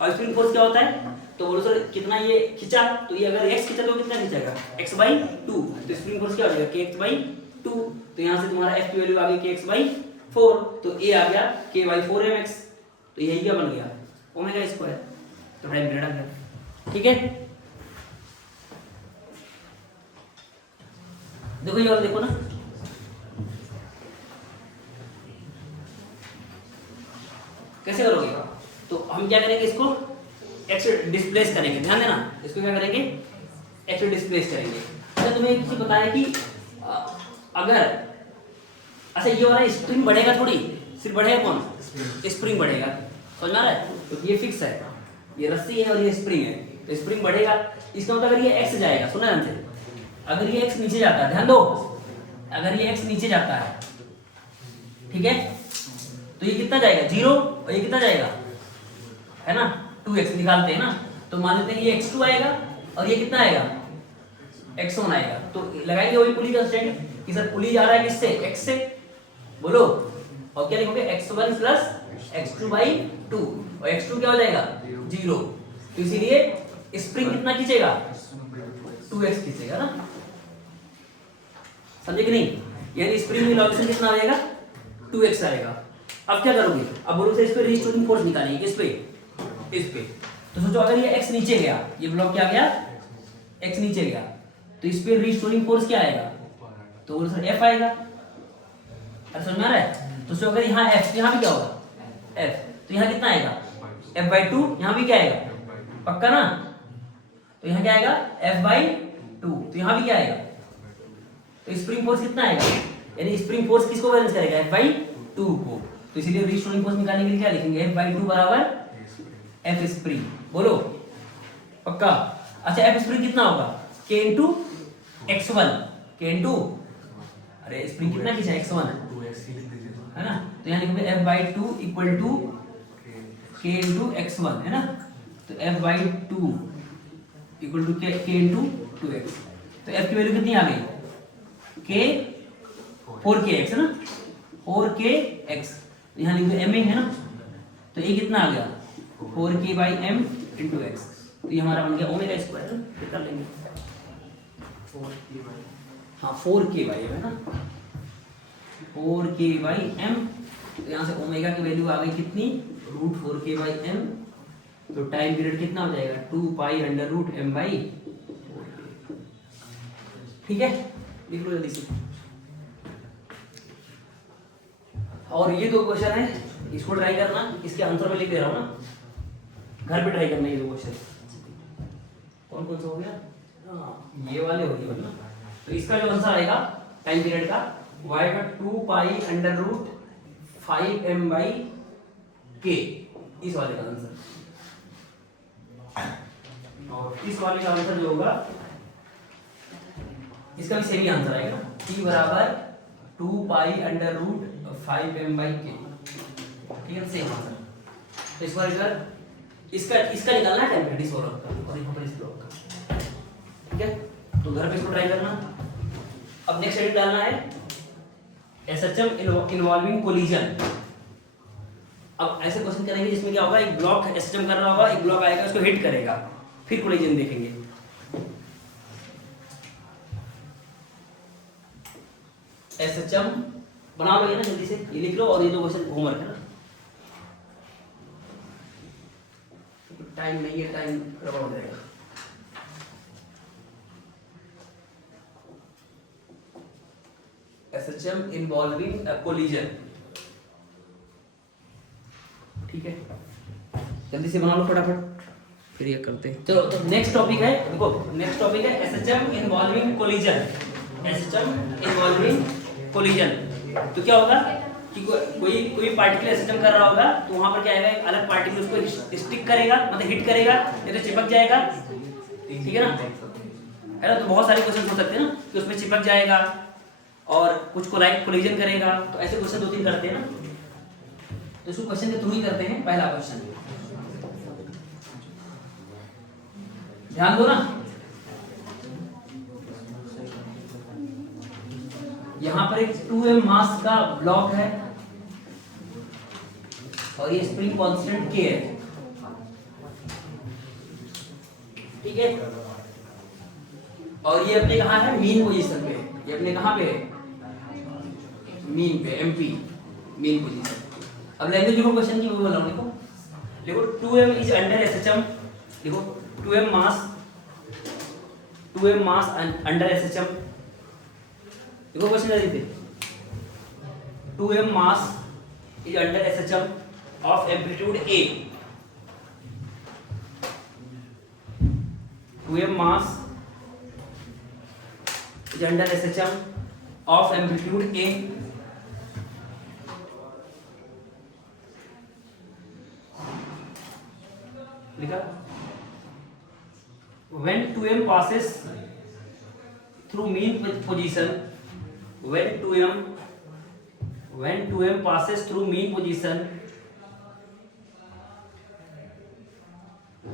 और स्प्रिंग फोर्स क्या होता है, तो बोलो सर कितना ये खिंचा, तो ये अगर x खिंचा तो कितना खिंचेगा x बाई 2, तो स्प्रिंग फोर्स क्या हो जाएगा kx बाई 2, तो यहाँ से तुम्हारा f की वैल्यू आ गई kx बाई 4, तो a आ गया k बाई 4mx, तो यही क्या बन गया ओमेगा स्क्वायर, तो टाइम पीरियड आ गया। ठीक है, देखो ये वाला देखो ना, कैसे करोगे, तो हम क्या करेंगे, इसको x डिस्प्लेस करेंगे, ध्यान देना, इसको क्या करेंगे x डिस्प्लेस करेंगे। अच्छा तुम्हें एक चीज बताया कि अगर अच्छा ये वाला स्प्रिंग बढ़ेगा थोड़ी, सिर्फ बढ़ेगा कौन, स्प्रिंग बढ़ेगा, समझ में आ रहा है, तो ये फिक्स है, ये रस्सी है और ये स्प्रिंग है, तो स्प्रिंग बढ़ेगा, इसका मतलब अगर ये x जाएगा, सुना ध्यान से, अगर ये x नीचे जाता है, ध्यान दो, अगर ये x नीचे जाता है, ठीक है, तो ये कितना जाएगा 0, और ये कितना जाएगा, है ना 2x निकालते हैं ना, तो मान लेते हैं ये x2 आएगा और ये कितना आएगा x1 आएगा, तो लगाएंगे वही पुली कंस्टेंट कि सर पुली जा रहा है किससे x से, बोलो, और क्या लिखोगे x1 प्लस x2 बाई 2, और x2 क्या हो जाएगा 0, तो इसीलिए स्प्रिंग कितना खींचेगा 2x खींचेगा ना, समझे कि नहीं, यानी स्प्रिंग में लॉगरिथम कितना आएगा 2x आएगा। अब क्या करोगे, अब बोलो से इस पे रिस्टोरिंग फोर्स निकालेंगे, किस पे, इस पे, तो सोचो अगर ये x नीचे गया, ये ब्लॉक क्या गया x नीचे गया, तो इस पे रिस्टोरिंग फोर्स क्या आएगा, तो बोलो सर F आएगा, अरे समझ में आ रहा है, तो सोचो अगर यहाँ F, यहाँ भी क्या होगा F, तो यहाँ कितना आएगा F बाई 2, यहाँ भी क्या आएगा पक्का ना, तो यहाँ क्या आएगा F बाई 2, तो यहाँ भी क्या आएगा, तो स्प्रिंग फोर्स कितना आएगा, यानी स्प्रिंग फोर्स किसको बैलेंस करेगा F बाई 2 को, तो इसीलिए रिस्टोरिंग फोर्स निकालने के लिए क्या लिखेंगे F बाई 2 बराबर F स्प्रिंग, बोलो पक्का। अच्छा F स्प्रिंग कितना होगा K into x1, K into, अरे स्प्रिंग कितना खींचा x1 है ना, तो यहाँ लिखोगे F by 2 equal to K into x1 है ना, तो F by 2 equal to K into 2x, तो F की वैल्यू कितनी आ गई K 4kx है ना, 4kx, यहाँ लिख दो ma है ना, तो ये कितना आ गया 4k/m इंटू एक्स, तो ये हमारा बन गया ओमेगा स्क्वायर, फिर कर लेंगे 4k/m है ना, 4k/m, तो यहाँ से ओमेगा की वैल्यू आ गई कितनी √4k/m, तो टाइम पीरियड कितना हो जाएगा 2π√m/4k। ठीक है, लिख लो जल्दी से। और ये दो क्वेश्चन है, इसको ट्राई करना, इसके आंसर में लिख दे रहा हूँ ना, घर पे ट्राई करना ये दो क्वेश्चन। कौन कौन सा हो गया, हाँ ये वाले हो गए ना। तो इसका जो आंसर आएगा टाइम पीरियड का वो आएगा 2π√5m/k, इस वाले का आंसर। और इस वाले का आंसर जो होगा इसका भी सेम ही आंसर आएगा, t बराबर 2π√5m/k। ठीक है, सेम आंसर। तो इस बार इधर इसका निकालना है टाइम इस और यहाँ पर इस ब्लॉक का। ठीक है, तो घर पे इसको ट्राई करना। अब नेक्स्ट एडिट डालना है SHM इन्वॉल्विंग कोलिजन। अब ऐसे क्वेश्चन करेंगे जिसमें क्या होगा, एक ब्लॉक SHM कर रहा होगा, एक ब्लॉक आएगा उसको हिट करेगा, फिर कोलिजन देखेंगे। SHM बना लोगे ना जल्दी से, ये लिख लो और ये दो क्वेश्चन होमवर्क है ना। टाइम नहीं है, टाइम गड़बड़ हो जाएगा। SHM involving collision. ठीक है, जल्दी से बना लो फटाफट, फिर ये करते हैं। चलो, तो नेक्स्ट टॉपिक है, देखो नेक्स्ट टॉपिक है SHM involving collision. SHM involving collision, तो क्या होगा कि कोई पार्टिकल SHM कर रहा होगा, तो वहां पर क्या आएगा, एक अलग पार्टिकल उसको स्टिक करेगा, मतलब हिट करेगा, या तो चिपक जाएगा। ठीक है ना, है ना। तो बहुत सारे क्वेश्चन हो सकते हैं ना कि उसमें चिपक जाएगा और कुछ को लाइक कोलिजन करेगा, तो ऐसे क्वेश्चन 2-3 करते हैं ना। तो इसको क्वेश्चन के थ्रू ही करते हैं। पहला क्वेश्चन ध्यान दो ना, यहां पर एक 2m मास का ब्लॉक है और ये स्प्रिंग कांस्टेंट k है। ठीक है, और ये अपने कहां है, मीन पोजीशन पे। ये अपने कहां पे है, मीन पे, MP मीन पोजीशन। अब लैंग्वेज लिखो क्वेश्चन की, वो बोला हूं, देखो 2m इज अंडर SHM, देखो 2m मास अंडर SHM। देखो क्वेश्चन जल्दी से, 2m mass is under SHM of amplitude A। 2m mass is under SHM of amplitude A। लिखा, when 2m passes through mean position, when 2m passes through mean position,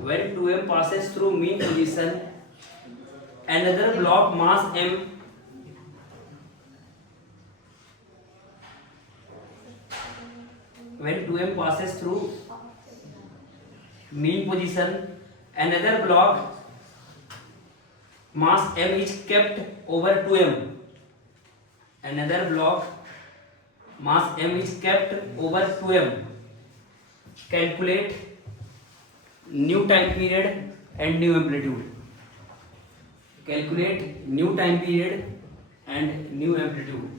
when 2m passes through mean position, another block mass m when 2m passes through mean position, another block mass m is kept over 2m, another block mass m is kept over 2m. Calculate new time period and new amplitude. Calculate new time period and new amplitude.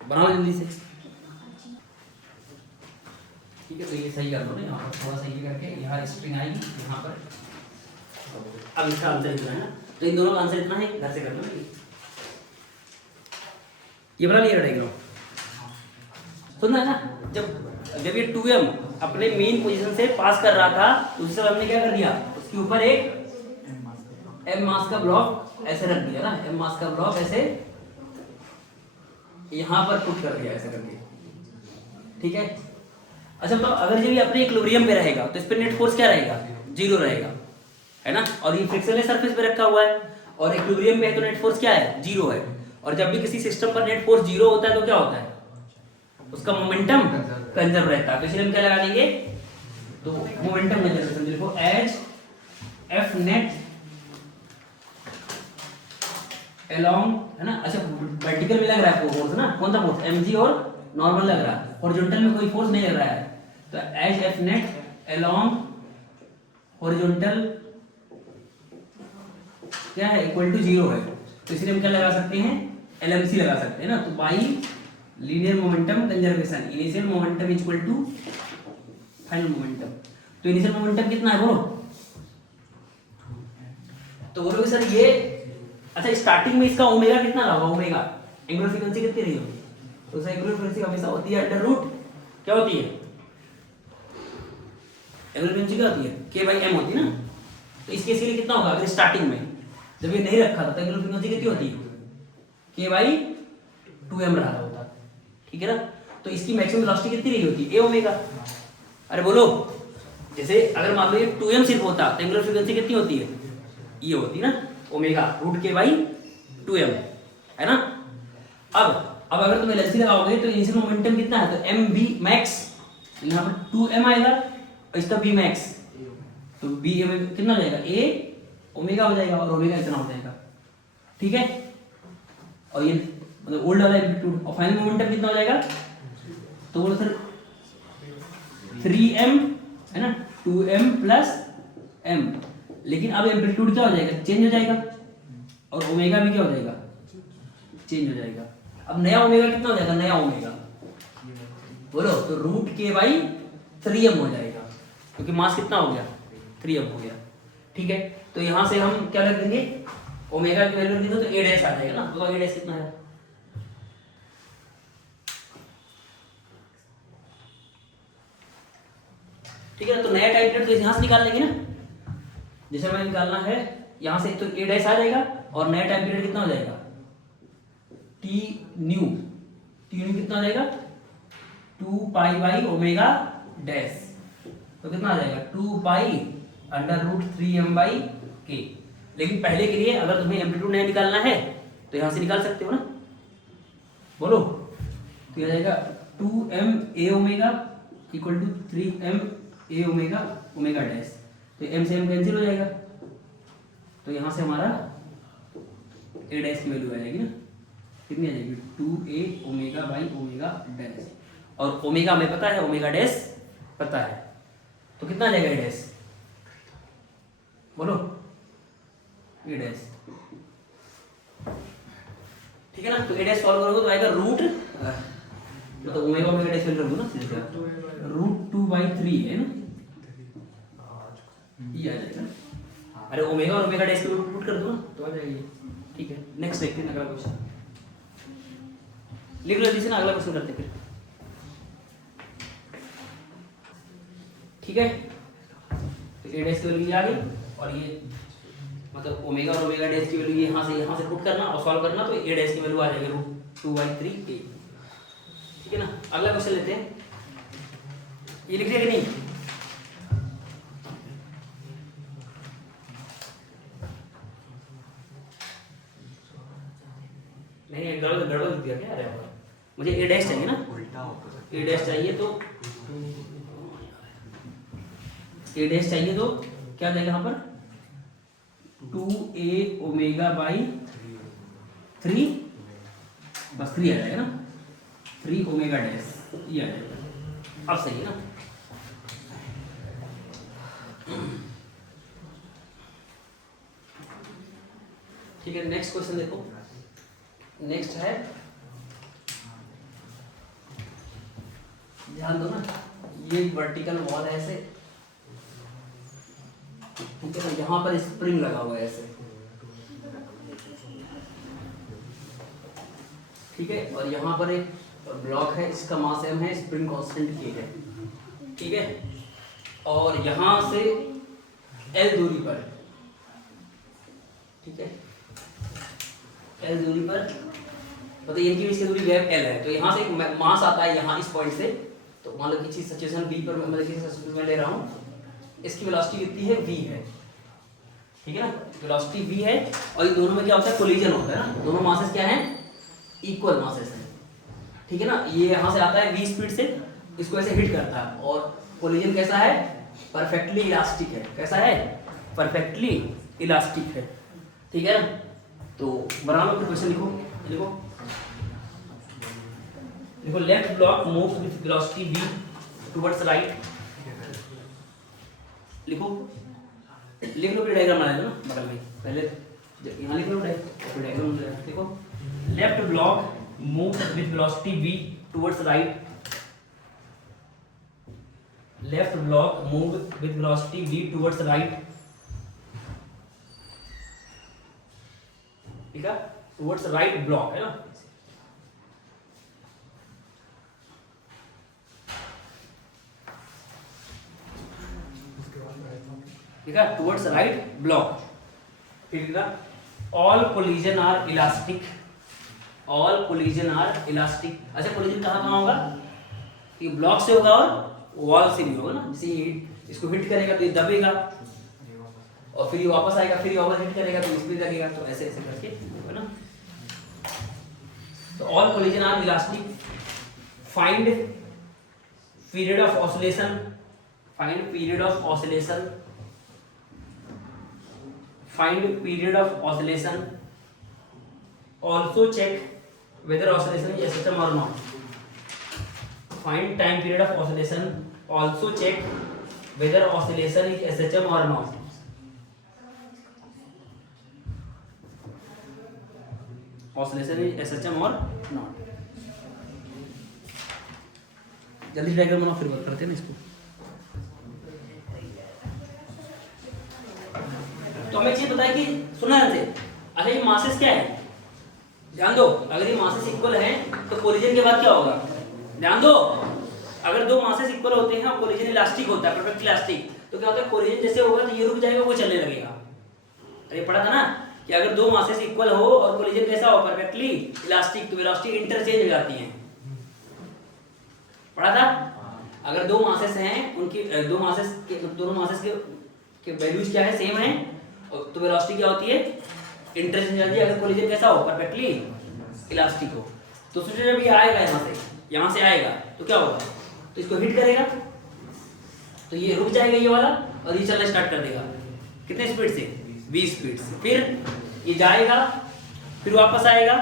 बनाओ जल्दी से। ठीक है, तो ये सही कर लो ना, यहाँ पर थोड़ा सही करके, यहाँ स्प्रिंग आएगी यहाँ पर। अब इसका आंसर इतना है ना, तो इन दोनों का आंसर इतना है, घर से कर लो। ये बना लिया डायग्राम, सुनना है ना। जब ये 2m अपने मेन पोजीशन से पास कर रहा था, उस समय हमने क्या कर दिया, उसके ऊपर एक m मास का ब्लॉक ऐसे रख दिया ना, m मास का ब्लॉक ऐसे यहाँ पर पुट कर दिया ऐसे करके। ठीक है, अच्छा तो अगर ये अपने इक्विलिब्रियम पे रहेगा तो इस पे नेट फोर्स क्या रहेगा, 0 रहेगा, है ना। और ये फ्रिक्शनलेस सरफेस पे रखा हुआ है, और इक्विलिब्रियम में तो नेट फोर्स क्या है, 0 है। और जब भी किसी सिस्टम पर नेट फोर्स 0 होता है तो क्या होता है, उसका मोमेंटम कंजर्व रहता है। तो इसलिए हम क्या लगा देंगे, तो मोमेंटम कंजर्वेशन लिखो एज एफ नेट अलोंग, है ना। अच्छा वर्टिकल में लग रहा है फोर्स ना, कौन सा फोर्स, mg और नॉर्मल लग रहा है, हॉरिजॉन्टल में कोई फोर्स नहीं लग रहा है। तो as F net along horizontal क्या है, इक्वल टू 0 है। तो इसलिए हम क्या लगा सकते हैं, LMC लगा सकते हैं ना। तो by linear momentum conservation initial momentum equal to final momentum. तो इनिशियल मोमेंटम कितना है बोलो, तो बोलोगे सर ये, अच्छा स्टार्टिंग में इसका ओमेगा कितना लगा, ओमेगा एंगुलर फ्रीक्वेंसी कितनी रही होगी, तो सर एंगुलर फ्रीक्वेंसी हमेशा होती है अंडर रूट क्या होती है, एंगुलर फ्रीक्वेंसी क्या होती है, k/m होती है ना। तो इसके लिए कितना होगा, अगर स्टार्टिंग में जब ये नहीं रखा था तो एंगुलर फ्रीक्वेंसी कितनी होती है, k/2m रहा होता, ठीक है ना। तो इसकी मैक्सिमम वेलोसिटी कितनी रही होती है, a ओमेगा। अरे बोलो, जैसे अगर मान लो ये 2m सिर्फ होता तो एंगुलर फ्रीक्वेंसी कितनी होती है, ये होती ना ओमेगा रूट k/2m, है ना। अब अगर तुम LHC लगाओगे तो इनिशियल मोमेंटम कितना है, तो mv मैक्स, यहाँ पर 2m आएगा और इसका v मैक्स, तो v कितना हो जाएगा, a ओमेगा हो जाएगा और ओमेगा इतना हो जाएगा, ठीक है। और ये मतलब ओल्ड वाला एम्पलीट्यूड, और फाइनल मोमेंटम कितना हो जाएगा, तो बोलो सर 3m, है ना, 2m प्लस m। लेकिन अब एम्पलीट्यूड क्या हो जाएगा, चेंज हो जाएगा, और ओमेगा भी क्या हो जाएगा, चेंज हो जाएगा। अब नया ओमेगा कितना हो जाएगा, नया ओमेगा बोलो, तो रूट k/3m हो जाएगा, क्योंकि मास कितना हो गया, 3m हो गया, ठीक है। तो यहां से हम क्या रख देंगे, ओमेगा की वैल्यू रख देंगे तो a डैश आ जाएगा ना। तो a डैश कितना है, ठीक है। तो नया टाइम पीरियड तो यहां से निकाल लेंगे ना, जैसे हमें निकालना है यहां से, तो a डैश आ जाएगा और नया टाइम पीरियड कितना हो जाएगा, t न्यू कितना हो जाएगा, 2 पाई ओमेगा डैश, तो कितना आ जाएगा 2 पाई अंडर रूट 3m/k। लेकिन पहले के लिए अगर तुम्हें एम्पलीट्यूड नहीं निकालना है तो यहां से निकाल सकते हो ना, बोलो, तो आ जाएगा 2m a omega equal to 3m a omega omega dash. तो m से m कैंसिल हो जाएगा, तो यहां से हमारा a डैश की वैल्यू आ जाएगी ना, कितनी आ जाएगी, 2a omega by omega dash, और ओमेगा हमें पता है, ओमेगा डैश पता है, तो कितना आ जाएगा a डैश, बोलो a डैश, ठीक है ना। तो a डैश सॉल्व करोगे तो आएगा रूट, तो ओमेगा ओमेगा डैश वैल्यू रख दो ना सीधे, रूट 2/3 है ना, ये आ जाएगा। अरे ओमेगा और ओमेगा डैश की वैल्यू पुट कर दो ना तो आ जाएगी, ठीक है। नेक्स्ट देखते हैं अगला क्वेश्चन, लिख लो जल्दी से ना, अगला क्वेश्चन करते हैं फिर, ठीक है। तो a डैश की वैल्यू आ गई, और ये मतलब ओमेगा और ओमेगा डैश की वैल्यू यहाँ से पुट करना और सॉल्व करना, तो a डैश की वैल्यू आ जाएगी रूट 2/3a, ठीक है ना। अगला क्वेश्चन लेते हैं, ये लिख दिया कि नहीं, नहीं गड़बड़ लिख दिया क्या, अरे मुझे a डैश चाहिए ना, a डैश चाहिए, तो a डैश चाहिए तो क्या जाएगा यहाँ पर, 2a ओमेगा बाई 3, बस 3 आ जाएगा ना, 3 ओमेगा डैश, ये आ जाएगा। अब सही है ना, ठीक है। नेक्स्ट क्वेश्चन देखो, नेक्स्ट है, ध्यान दो ना, ये वर्टिकल वॉल है ऐसे, ठीक है ना, यहाँ पर स्प्रिंग लगा हुआ है ऐसे, ठीक है, और यहाँ पर एक ब्लॉक है, इसका मास m है, स्प्रिंग कांस्टेंट k है, ठीक है। और यहाँ से l दूरी पर, ठीक है, l दूरी पर मतलब इनकी बीच की दूरी गैप l है, तो यहाँ से एक मास आता है यहाँ इस पॉइंट से, तो मान लो किसी सिचुएशन b पर, मतलब किसी सिचुएशन में ले रहा हूँ, इसकी वेलोसिटी कितनी है v है, ठीक है ना, वेलोसिटी v है और ये दोनों में क्या होता है, कोलिजन होता है ना, दोनों मासेस क्या हैं, इक्वल मासेस हैं, ठीक है ना। ये यहाँ से आता है v स्पीड से, इसको ऐसे हिट करता है और कोलिजन कैसा है, परफेक्टली इलास्टिक है, कैसा है, परफेक्टली इलास्टिक है, ठीक है ना। तो बना लो, क्वेश्चन लिखो, लिखो देखो, left block moves with velocity v towards right, लिखो, लिख लो, फिर डायग्राम बना लो ना बगल में, पहले यहाँ लिख लो फिर डायग्राम देखो। Left block moves with velocity v towards right, left block move with velocity v towards right, ठीक है, टुवर्ड्स राइट ब्लॉक है ना, ठीक है, टुवर्ड्स राइट ब्लॉक, ठीक है। All collision are elastic, all collision are elastic. अच्छा, कोलिजन कहाँ कहाँ होगा, ये ब्लॉक से होगा और वॉल से भी होगा ना, जैसे इसको हिट करेगा तो ये दबेगा और फिर ये वापस आएगा, फिर ये वापस हिट करेगा तो इस पे लगेगा, तो ऐसे ऐसे करके है ना। तो all collision are elastic, find period of oscillation, find period of oscillation, find period of oscillation, also check whether oscillation is SHM or not, find time period of oscillation, also check whether oscillation is SHM or not, oscillation is SHM or not। जल्दी diagram बनाओ, फिर बात करते हैं ना इसको। तो हमें चीज बताया कि सुना है, अच्छा ये मासेस क्या है, ध्यान दो, अगर ये मासेस इक्वल हैं तो कोलिजन के बाद क्या होगा, ध्यान दो, अगर दो मासेस इक्वल होते हैं और कोलिजन इलास्टिक होता है, परफेक्ट इलास्टिक, तो क्या होता है, कोलिजन जैसे होगा तो ये रुक जाएगा, वो चलने लगेगा। अरे पढ़ा था ना कि अगर दो मासेस इक्वल हो और कोलिजन कैसा हो, परफेक्टली इलास्टिक, तो वेलोसिटी इंटरचेंज हो जाती है, पढ़ा था। अगर दो मासेस हैं, उनकी दो मासेस के, दोनों मासेस के वैल्यूज क्या है, सेम है, तो वेलोसिटी क्या होती है, इंटरचेंज हो जाती है। अगर कोलिजन कैसा हो, परफेक्टली इलास्टिक हो, तो सोचो जब ये आएगा यहाँ से आएगा तो क्या होगा, तो इसको हिट करेगा तो ये रुक जाएगा ये वाला और ये चलना स्टार्ट कर देगा, कितने स्पीड से, 20 स्पीड से, फिर ये जाएगा, फिर वापस आएगा,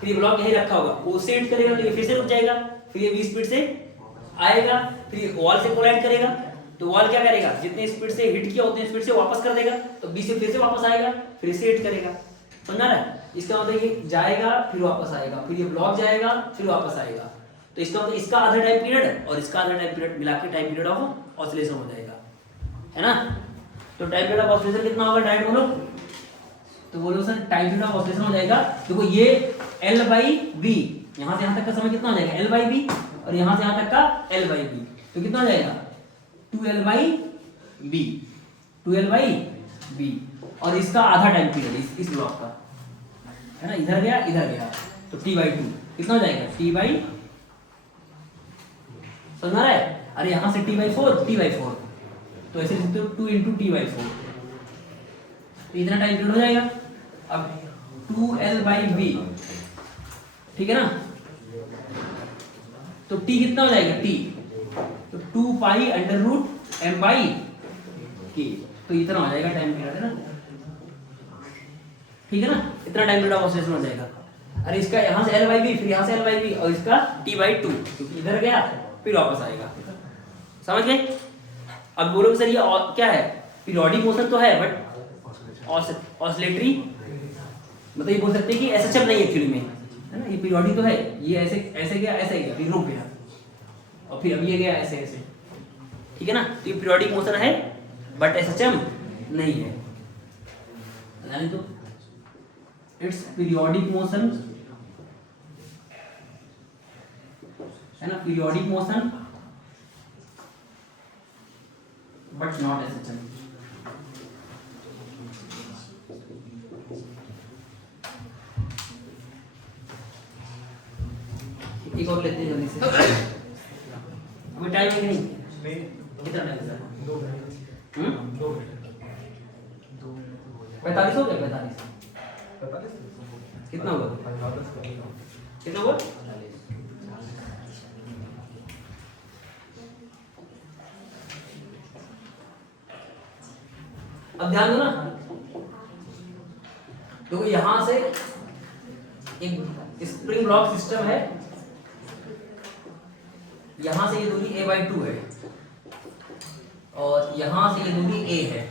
फिर ये ब्लॉक यहीं रखा होगा, वो उससे हिट करेगा तो ये फिर से रुक जाएगा, फिर ये 20 स्पीड से आएगा, फिर ये वॉल से कोलाइड करेगा, तो वॉल क्या करेगा, जितने स्पीड से हिट किया उतने स्पीड से वापस कर देगा, तो 20 से फिर से वापस आएगा, फिर से हिट करेगा, समझा रहा है। इसका मतलब ये जाएगा फिर वापस आएगा, फिर ये ब्लॉक जाएगा फिर वापस आएगा, तो इसका मतलब इसका आधा टाइम पीरियड और इसका आधा टाइम पीरियड मिला के टाइम पीरियड ऑफ ऑसिलेशन हो जाएगा, है ना। तो टाइम पीरियड ऑफ ऑसिलेशन कितना होगा, डायरेक्ट बोलो, तो बोलो sir time period of oscillation हो जाएगा, देखो ये L/V, यहाँ से यहाँ तक का समय कितना हो जाएगा, L/V, और यहाँ से यहाँ तक का L/V, तो कितना हो जाएगा, 2L/V, 2L/V, और इसका आधा टाइम पीरियड इस ब्लॉक का, है ना, इधर गया, तो T/2 कितना हो जाएगा, T/, समझ रहा है। अरे यहाँ से T/4, तो ऐसे लिखते हो 2 × T/4, तो इतना टाइम पीरियड हो जाएगा। अब 2L/V, ठीक है ना, तो T कितना हो जाएगा, T, तो 2π√m/k, तो इतना हो जाएगा टाइम पीरियड, है ना, ठीक है ना, इतना टाइम पीरियड ऑफ ऑसिलेशन हो जाएगा। अरे इसका यहाँ से L/V, फिर यहाँ से L/V, और इसका T/2, क्योंकि इधर गया फिर वापस आएगा, समझ गए। अब बोलोगे सर ये क्या है, पीरियोडिक मोशन तो है बट ऑसिलेटरी, मतलब ये बोल सकते हैं कि SHM नहीं एक्चुअली में, है ना, ये पीरियोडिक तो है, ये ऐसे गया, फिर रुक गया, और फिर अब ये गया ऐसे, ठीक है ना, तो ये पीरियोडिक मोशन है बट SHM नहीं है, यानी तो इट्स पीरियोडिक मोशन, है ना, periodic motion but not SHM। एक और लेते हैं जल्दी से, अभी टाइम है कि नहीं, कितना टाइम है, 2 मिनट, 45 हो गया, 45 कितना हुआ, कितना हुआ? अब ध्यान दो ना, तो यहां से एक स्प्रिंग ब्लॉक सिस्टम है, यहां से ये दूरी a/2 है और यहां से ये दूरी a है।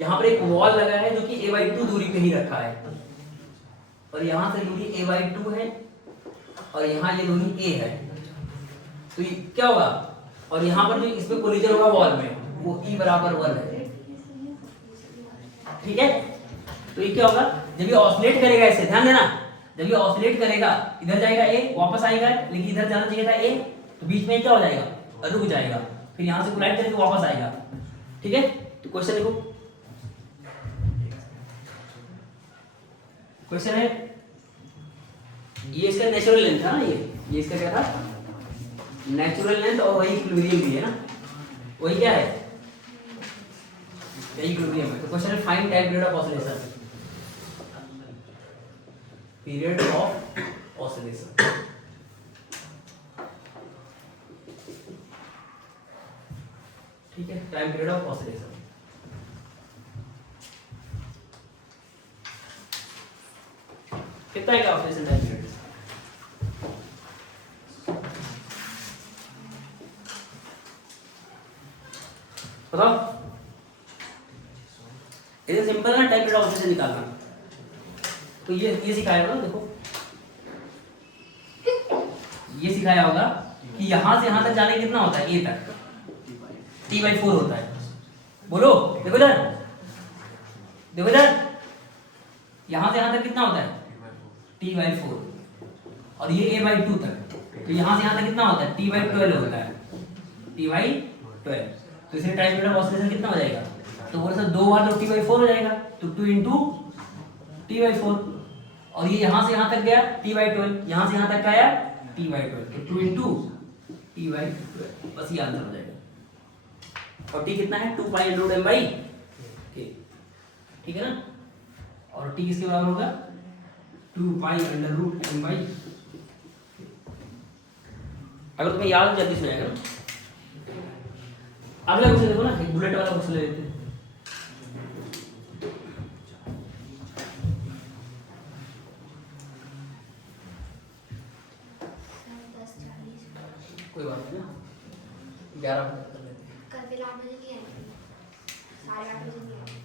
यहां पर एक वॉल लगा है जो कि a/2 दूरी पे ही रखा है और यहां से दूरी a/2 है और यहां ये दूरी a है। तो ये क्या होगा, और यहां पर जो इस पे कोलिजन होगा वॉल में वो e बराबर 1 है, ठीक है। तो ये क्या होगा, जब ये ऑसिलेट करेगा, इसे ध्यान देना, जब ये ऑसिलेट करेगा इधर जाएगा a, वापस आएगा लेकिन इधर जाना चाहिए था a, तो बीच में क्या हो जाएगा, रुक जाएगा, फिर यहां से कोलाइड करके वापस आएगा, ठीक है। तो क्वेश्चन देखो, क्वेश्चन है ये इसका नेचुरल लेंथ था ना, ये इसका क्या था, नेचुरल लेंथ, और वही इक्विलिब्रियम भी है ना, वही क्या है, यही इक्विलिब्रियम है। तो क्वेश्चन है find time period of oscillation, period of oscillation. ठीक है, टाइम पीरियड ऑफ ऑसिलेशन। कितना है ऑसिलेशन टाइम पीरियड, बताओ। इसे सिंपल ना टाइम पीरियड ऑफ ऑसिलेशन निकालना, तो ये सिखाया होगा, देखो ये सिखाया होगा कि यहां से यहां तक जाने कितना होता है, a तक t/4 होता है। बोलो, देखो इधर, देखो इधर, यहां से यहां तक कितना होता है, t/4, और ये a/2 तक, तो यहां से यहां तक कितना होता है, t/12 होता है, t/12। तो इसलिए टाइम पीरियड ऑफ ऑसिलेशन कितना हो जाएगा, तो बोले सर 2 बार तो t/4 हो जाएगा, तो 2 × t/4, और ये यहां से यहां तक गया t/12, यहां से यहां तक आया t/12, तो 2 × t/12, बस ये आंसर हो जाएगा। और t कितना है, 2π√m/k, ठीक है ना, और t किसके बराबर होगा, 2π√m/k। अगर तुम्हें याद हो जल्दी से जाएगा ना। अगला क्वेश्चन देखो ना, एक बुलेट वाला क्वेश्चन ले लेते हैं। कोई बात नहीं ना, 11 बजे कर लेते हैं। कल फिर 8 बजे नहीं आएंगे, 8:30 बजे नहीं आएंगे।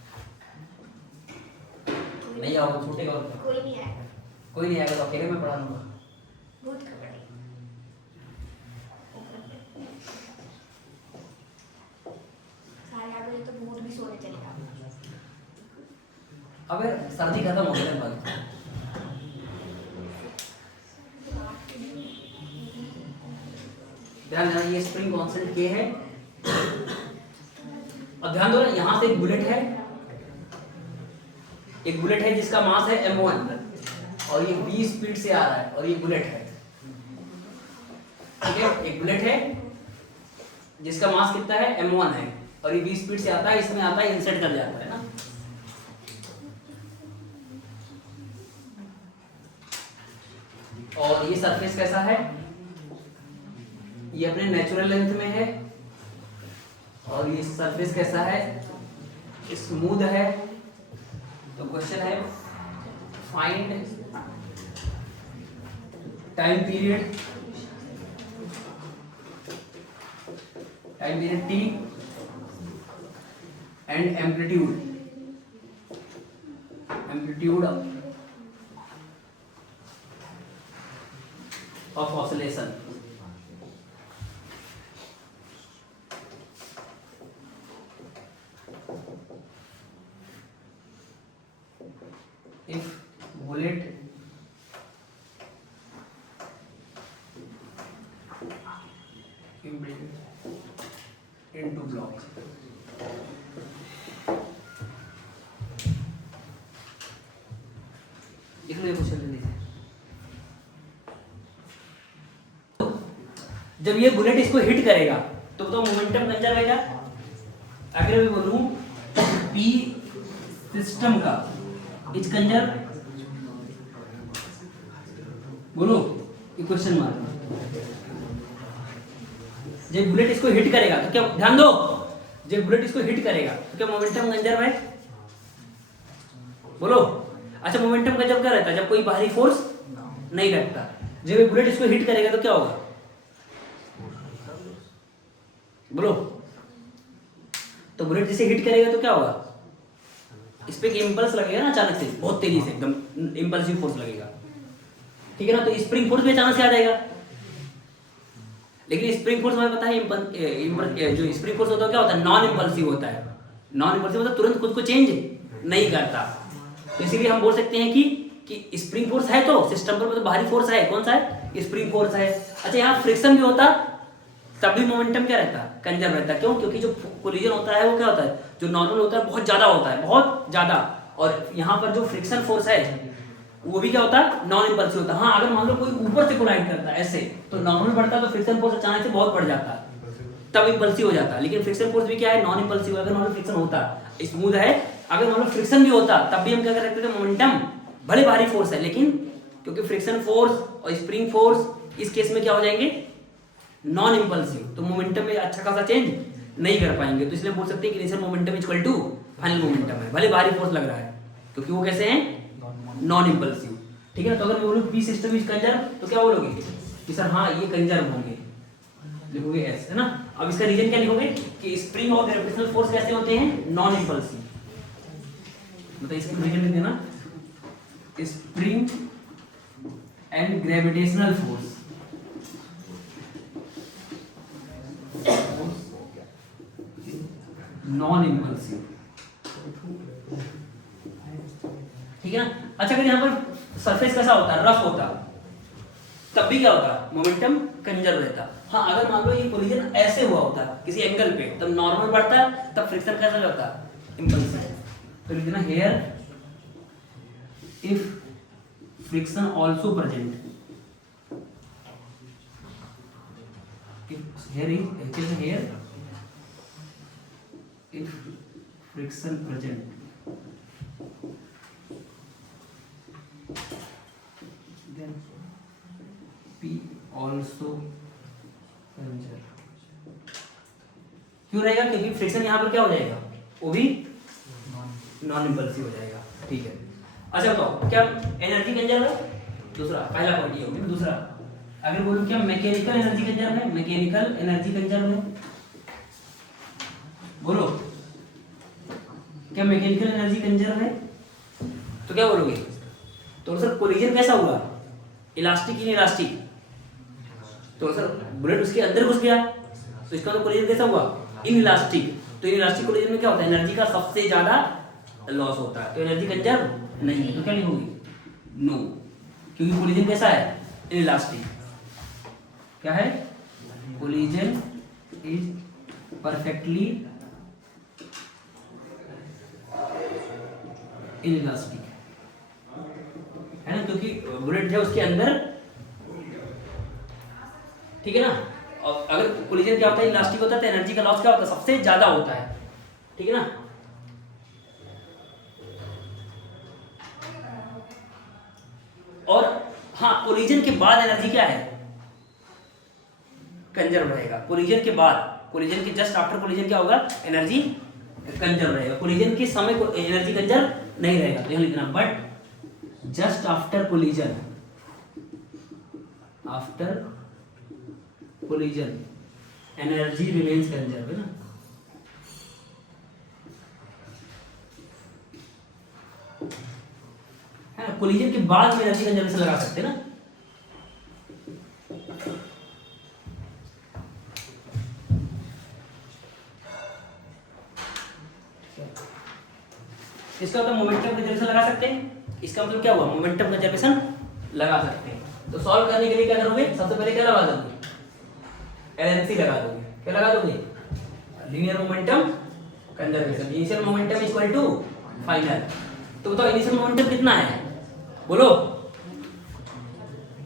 नहीं आओगे, छूटेगा, कोई नहीं आएगा, कोई नहीं आएगा, तो अकेले में पढ़ा लूंगा। बहुत खबर है। 8:30 बजे तो बहुत भी सोने चलेगा। अबे सर्दी खत्म हो गई बाद, ध्यान देना, ये स्प्रिंग कांस्टेंट K है। अब ध्यान दो ना, यहां से एक बुलेट है, एक बुलेट है जिसका मास है m1 और ये v स्पीड से आ रहा है, और ये बुलेट है, ठीक है। एक बुलेट है जिसका मास कितना है, m1 है, और ये v स्पीड से आता है, इसमें आता है, इंसर्ट कर जाता है ना। और ये सरफेस कैसा है, ये अपने नेचुरल लेंथ में है, और ये सरफेस कैसा है, स्मूथ है। तो क्वेश्चन है find time period t and amplitude of oscillation. If bullet into block, देख लो ये क्वेश्चन ले लीजिए। जब ये बुलेट इसको हिट करेगा तो मोमेंटम कंजर्व रहेगा। अगर मैं बोलूं पी सिस्टम का इज कंजर, बोलो ये क्वेश्चन मार्क। जब बुलेट इसको हिट करेगा तो क्या, ध्यान दो, जब बुलेट इसको हिट करेगा तो क्या मोमेंटम कंजर्व है, बोलो। अच्छा मोमेंटम कंजर्व क्या रहता है, जब कोई बाहरी फोर्स नहीं लगता। जब ये बुलेट इसको हिट करेगा तो क्या होगा, बोलो। तो बुलेट जिसे हिट करेगा तो क्या होगा, इस पे एक इंपल्स लगेगा ना अचानक से, बहुत तेजी से एकदम इंपल्सिव फोर्स लगेगा, ठीक है ना। तो स्प्रिंग फोर्स भी अचानक से आ जाएगा। लेकिन स्प्रिंग फोर्स हमें पता है, जो स्प्रिंग फोर्स होता है क्या होता है, नॉन इंपल्सिव होता है। नॉन इंपल्सिव मतलब तुरंत खुद को चेंज नहीं करता। तो इसीलिए हम बोल सकते हैं कि स्प्रिंग फोर्स है तो सिस्टम पर, मतलब बाहरी फोर्स है, कौन सा है, स्प्रिंग फोर्स है। अच्छा यहाँ फ्रिक्शन भी होता तब भी मोमेंटम क्या रहता, कंजर्व रहता। क्यों, क्योंकि जो कोलिजन होता है वो क्या होता है, जो नॉर्मल होता है बहुत ज्यादा होता है, बहुत ज्यादा। और यहाँ पर जो फ्रिक्शन फोर्स है वो भी क्या होता है, नॉन इंपल्सिव होता है। हाँ अगर मान लो कोई ऊपर से कोलाइड करता है ऐसे, तो नॉर्मल बढ़ता है तो फ्रिक्शन फोर्स अचानक से बहुत बढ़ जाता है, तब इंपल्सिव हो जाता है। लेकिन फ्रिक्शन फोर्स भी क्या है, नॉन इंपल्सिव। अगर मान लो फ्रिक्शन होता स्मूथ है, अगर मान लो फ्रिक्शन भी होता तब भी हम क्या कर सकते थे, मोमेंटम भले भारी फोर्स है, लेकिन क्योंकि फ्रिक्शन फोर्स और स्प्रिंग फोर्स इस केस में क्या हो जाएंगे, नॉन इंपल्सिव, तो मोमेंटम में अच्छा खासा चेंज नहीं कर पाएंगे। तो इसलिए बोल सकते हैं कि initial momentum equal to final momentum है, भले भारी फोर्स लग रहा है, क्योंकि वो कैसे हैं, नॉन इंपल्सिव, ठीक है ना। तो अगर मैं बोलूं पी सिस्टम इज कंजर्व तो क्या बोलोगे कि सर हाँ ये कंजर्व होंगे, लिखोगे एस, है ना। अब इसका रीजन क्या लिखोगे कि स्प्रिंग और ग्रेविटेशनल फोर्स कैसे होते हैं, नॉन इंपल्सिव। मतलब इसका रीजन लिख देना, spring and gravitational force non impulsive, ठीक है ना। अच्छा अगर यहाँ पर सरफेस कैसा होता है, रफ होता, तब भी क्या होता, मोमेंटम कंजर्व रहता। हाँ अगर मान लो ये कोलिजन ऐसे हुआ होता किसी एंगल पे, तब नॉर्मल बढ़ता, तब फ्रिक्शन कैसा करता, इंपल्सिव। तो लिख देना here if friction also present, here if friction present then P also conjure। क्यों रहेगा, क्योंकि फ्रिक्शन यहाँ पर क्या हो जाएगा, वो भी नॉन इंपल्सिव हो जाएगा, ठीक है। अच्छा बताओ क्या एनर्जी कंजर्व है, दूसरा, पहला पॉइंट ये हो गया। दूसरा अगर बोलूं क्या मैकेनिकल एनर्जी कंजर्व है, मैकेनिकल एनर्जी कंजर्व है, बोलो क्या मैकेनिकल एनर्जी कंजर्व है, तो क्या बोलोगे। तो सर कोलिजन कैसा हुआ, इलास्टिक इन इलास्टिक, तो सर बुलेट उसके अंदर घुस गया, तो इसका तो कोलिजन कैसा हुआ, इन इलास्टिक। तो इन इलास्टिक कोलिजन में क्या होता है, एनर्जी का सबसे ज्यादा लॉस होता है, तो एनर्जी कंजर्व नहीं। तो क्या लिखोगे, नो, क्योंकि कोलिजन कैसा है, इन इलास्टिक। क्या है, कोलिजन इज परफेक्टली इनइलास्टिक, है ना, क्योंकि बुलेट है उसके अंदर, ठीक है ना। और अगर कोलिजन क्या होता है, इलास्टिक होता है, तो एनर्जी का लॉस क्या होता है, सबसे ज्यादा होता है, ठीक है ना। और हाँ कोलिजन के बाद एनर्जी क्या है, कंजर्व रहेगा। कोलिजन के बाद, कोलिजन के जस्ट आफ्टर कोलिजन क्या होगा, एनर्जी कंजर्व रहेगा। कोलिजन के समय को एनर्जी कंजर्व नहीं रहेगा, तो यहां लिखना but just after collision, after collision energy remains conserve, है ना। है ना, कोलिजन के बाद में एनर्जी कंजर्वेशन लगा सकते हैं ना। इसका मतलब मोमेंटम कंजर्वेशन लगा सकते हैं, इसका मतलब क्या हुआ, मोमेंटम कंजर्वेशन लगा सकते हैं। तो सॉल्व करने के लिए क्या करोगे, सबसे पहले क्या लगा दोगे, एलएमसी लगा दोगे। क्या लगा दोगे, linear momentum conservation, initial momentum equal to final. तो बताओ इनिशियल मोमेंटम कितना है, बोलो।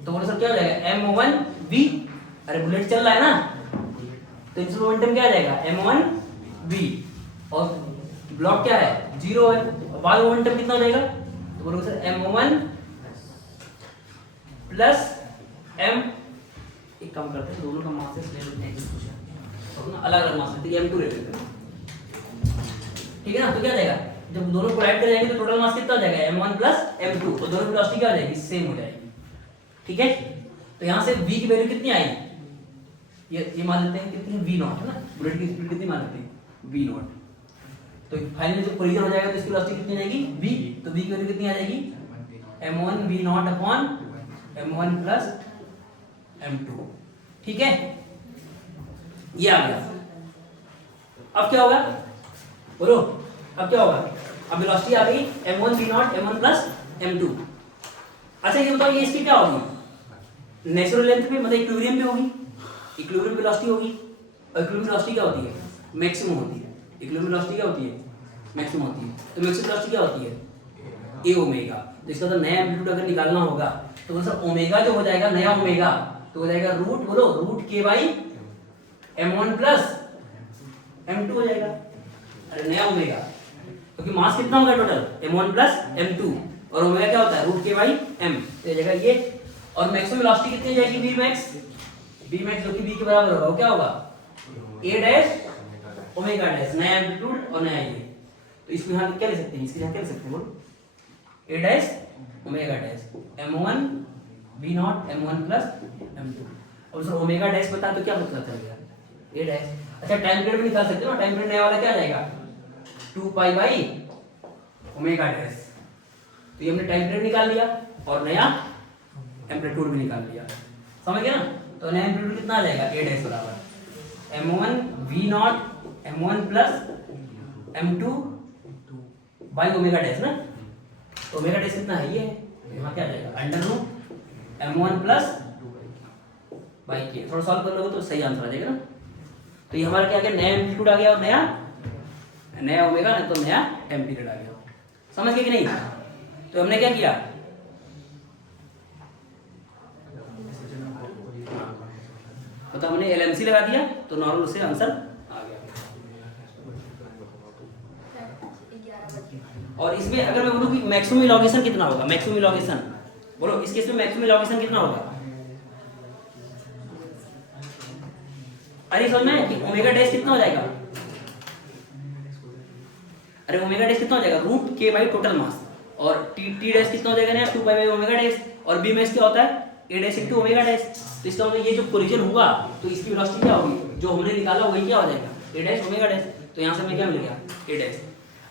तो बोलो सर क्या हो जाएगा, m1v, अरे बुलेट चल रहा है ना, तो इनिशियल मोमेंटम क्या आ जाएगा, m1v, और ब्लॉक क्या है 0 है, बाद मोमेंटम कितना हो जाएगा, तो बोलोगे सर m1 प्लस m, एक काम करते हैं दोनों का मासेस ले लेते हैं और ना अलग अलग मास लेते हैं, m2 ले लेते हैं, ठीक है ना। तो क्या जाएगा, जब दोनों को ऐड कर जाएंगे तो टोटल मास कितना हो जाएगा m1 प्लस m2, और दोनों की वेलोसिटी क्या हो जाएगी, सेम हो जाएगी, ठीक है। तो यहाँ से v की वैल्यू कितनी आई, ये मान लेते हैं कितनी, v0 है ना, बुलेट की स्पीड कितनी मान लेते हैं v0, तो फाइनली जब कोलिजन हो जाएगा तो इसकी वेलोसिटी कितनी आएगी v, तो v की वैल्यू कितनी आ जाएगी m1 v0 upon m1 plus m2, ठीक है, ये आ गया। अब क्या होगा बोलो, अब क्या होगा, अब वेलोसिटी आ गई m1 v0 m1 plus m2। अच्छा ये बताओ ये इसकी क्या होगी, नेचुरल लेंथ पे मतलब इक्विलिब्रियम पे होगी, इक्विलिब्रियम वेलोसिटी होगी, और इक्विलिब्रियम वेलोसिटी क्या होती है, मैक्सिमम होती है, इक्विलिब्रियम वेलोसिटी क्या होती है, मैक्सिमम होती है, तो मैक्सिमम वेलोसिटी क्या होती है a ओमेगा। तो इसका तो नया एम्पलीट्यूड अगर निकालना होगा तो सर ओमेगा जो हो जाएगा, नया ओमेगा तो हो जाएगा रूट, बोलो root k by m1 plus m2 हो जाएगा, अरे नया ओमेगा, क्योंकि मास कितना होगा टोटल m1 प्लस m2, और ओमेगा क्या होता है रूट k बाई m, तो ये जाएगा ये, और मैक्सिमम वेलोसिटी कितनी जाएगी Vmax जो कि v के बराबर होगा, वो क्या होगा a डैश ओमेगा डैश, नया एम्पलीट्यूड और नया ये, तो इसको यहाँ क्या ले सकते हैं, इसके यहाँ क्या ले सकते हैं बोलो, a dash omega dash m1 v0 m1 plus m2। अब सर ओमेगा डैश बता तो क्या मतलब चल गया a डैश। अच्छा टाइम पीरियड भी निकाल सकते हो ना, टाइम पीरियड नया वाला क्या आ जाएगा 2 पाई बाई ओमेगा डैश, तो ये हमने टाइम पीरियड निकाल लिया और नया एम्पलीट्यूड भी निकाल लिया, समझ गए ना। तो नया एम्पलीट्यूड कितना आ जाएगा a डैश बराबर m1 v0 m1 plus m2 by omega dash ना, तो ओमेगा डैश कितना है ये, यहाँ क्या आ जाएगा under root m1 plus by के, थोड़ा सॉल्व कर लोगे तो सही आंसर आ जाएगा ना। तो ये हमारा क्या आ गया, नया एम्पलीट्यूड आ गया और नया ओमेगा, नहीं तो नया टाइम पीरियड आ गया, समझ गए कि नहीं। तो हमने क्या किया, तो हमने LMC लगा दिया तो नॉर्मल से आंसर आ गया। और इसमें अगर मैं बोलूं कि मैक्सिमम इलॉन्गेशन कितना होगा, मैक्सिमम इलॉन्गेशन बोलो, इस केस में मैक्सिमम इलॉन्गेशन कितना होगा, अरे समझ में कि ओमेगा डैश कितना हो जाएगा, अरे ओमेगा डैश कितना हो जाएगा root k by total mass, और t डैश कितना हो जाएगा ना 2 पाई बाई ओमेगा डैश, और b मैक्स क्या होता है a dash into omega dash. तो इसका मतलब ये जो कोलिजन हुआ तो इसकी वेलोसिटी क्या होगी, जो हमने निकाला वही क्या हो जाएगा a डैश ओमेगा डैश, तो यहाँ से हमें क्या मिल गया a डैश।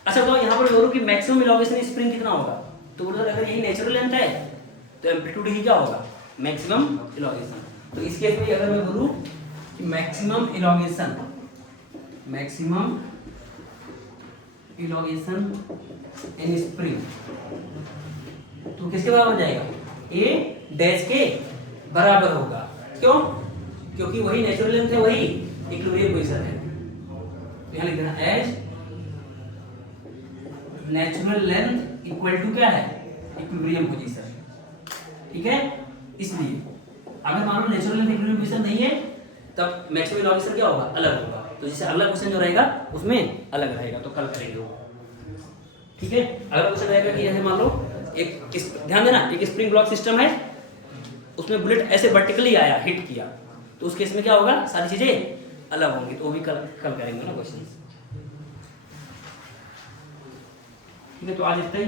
अच्छा बताओ यहाँ पर बोलो कि मैक्सिमम इलॉन्गेशन स्प्रिंग कितना होगा, तो बोलो अगर यही नेचुरल लेंथ है तो एम्पलीट्यूड ही क्या होगा मैक्सिमम इलॉन्गेशन। तो इस केस में अगर मैं बोलूं कि मैक्सिमम इलॉन्गेशन इन स्प्रिंग तो किसके बराबर हो जाएगा, a डैश के बराबर होगा, क्यों, क्योंकि वही नेचुरल लेंथ है, वही इक्विलिब्रियम पोजीशन है, तो यहाँ लिख देना as natural length equal to क्या है इक्विलिब्रियम पोजीशन, ठीक है। इसलिए अगर मान लो नेचुरल लेंथ इक्विलिब्रियम पोजीशन नहीं है तब मैक्सिमम इलॉन्गेशन क्या होगा, अलग होगा, तो जैसे अगला क्वेश्चन जो रहेगा उसमें अलग रहेगा, तो कल करेंगे वो, ठीक है। अगला क्वेश्चन रहेगा कि जैसे मान लो ध्यान देना एक स्प्रिंग ब्लॉक सिस्टम है, उसमें बुलेट ऐसे वर्टिकली आया हिट किया, तो उस केस में क्या होगा, सारी चीजें अलग होंगी, तो वो भी कल करेंगे ना क्वेश्चन, ठीक है। तो आज इतना ही।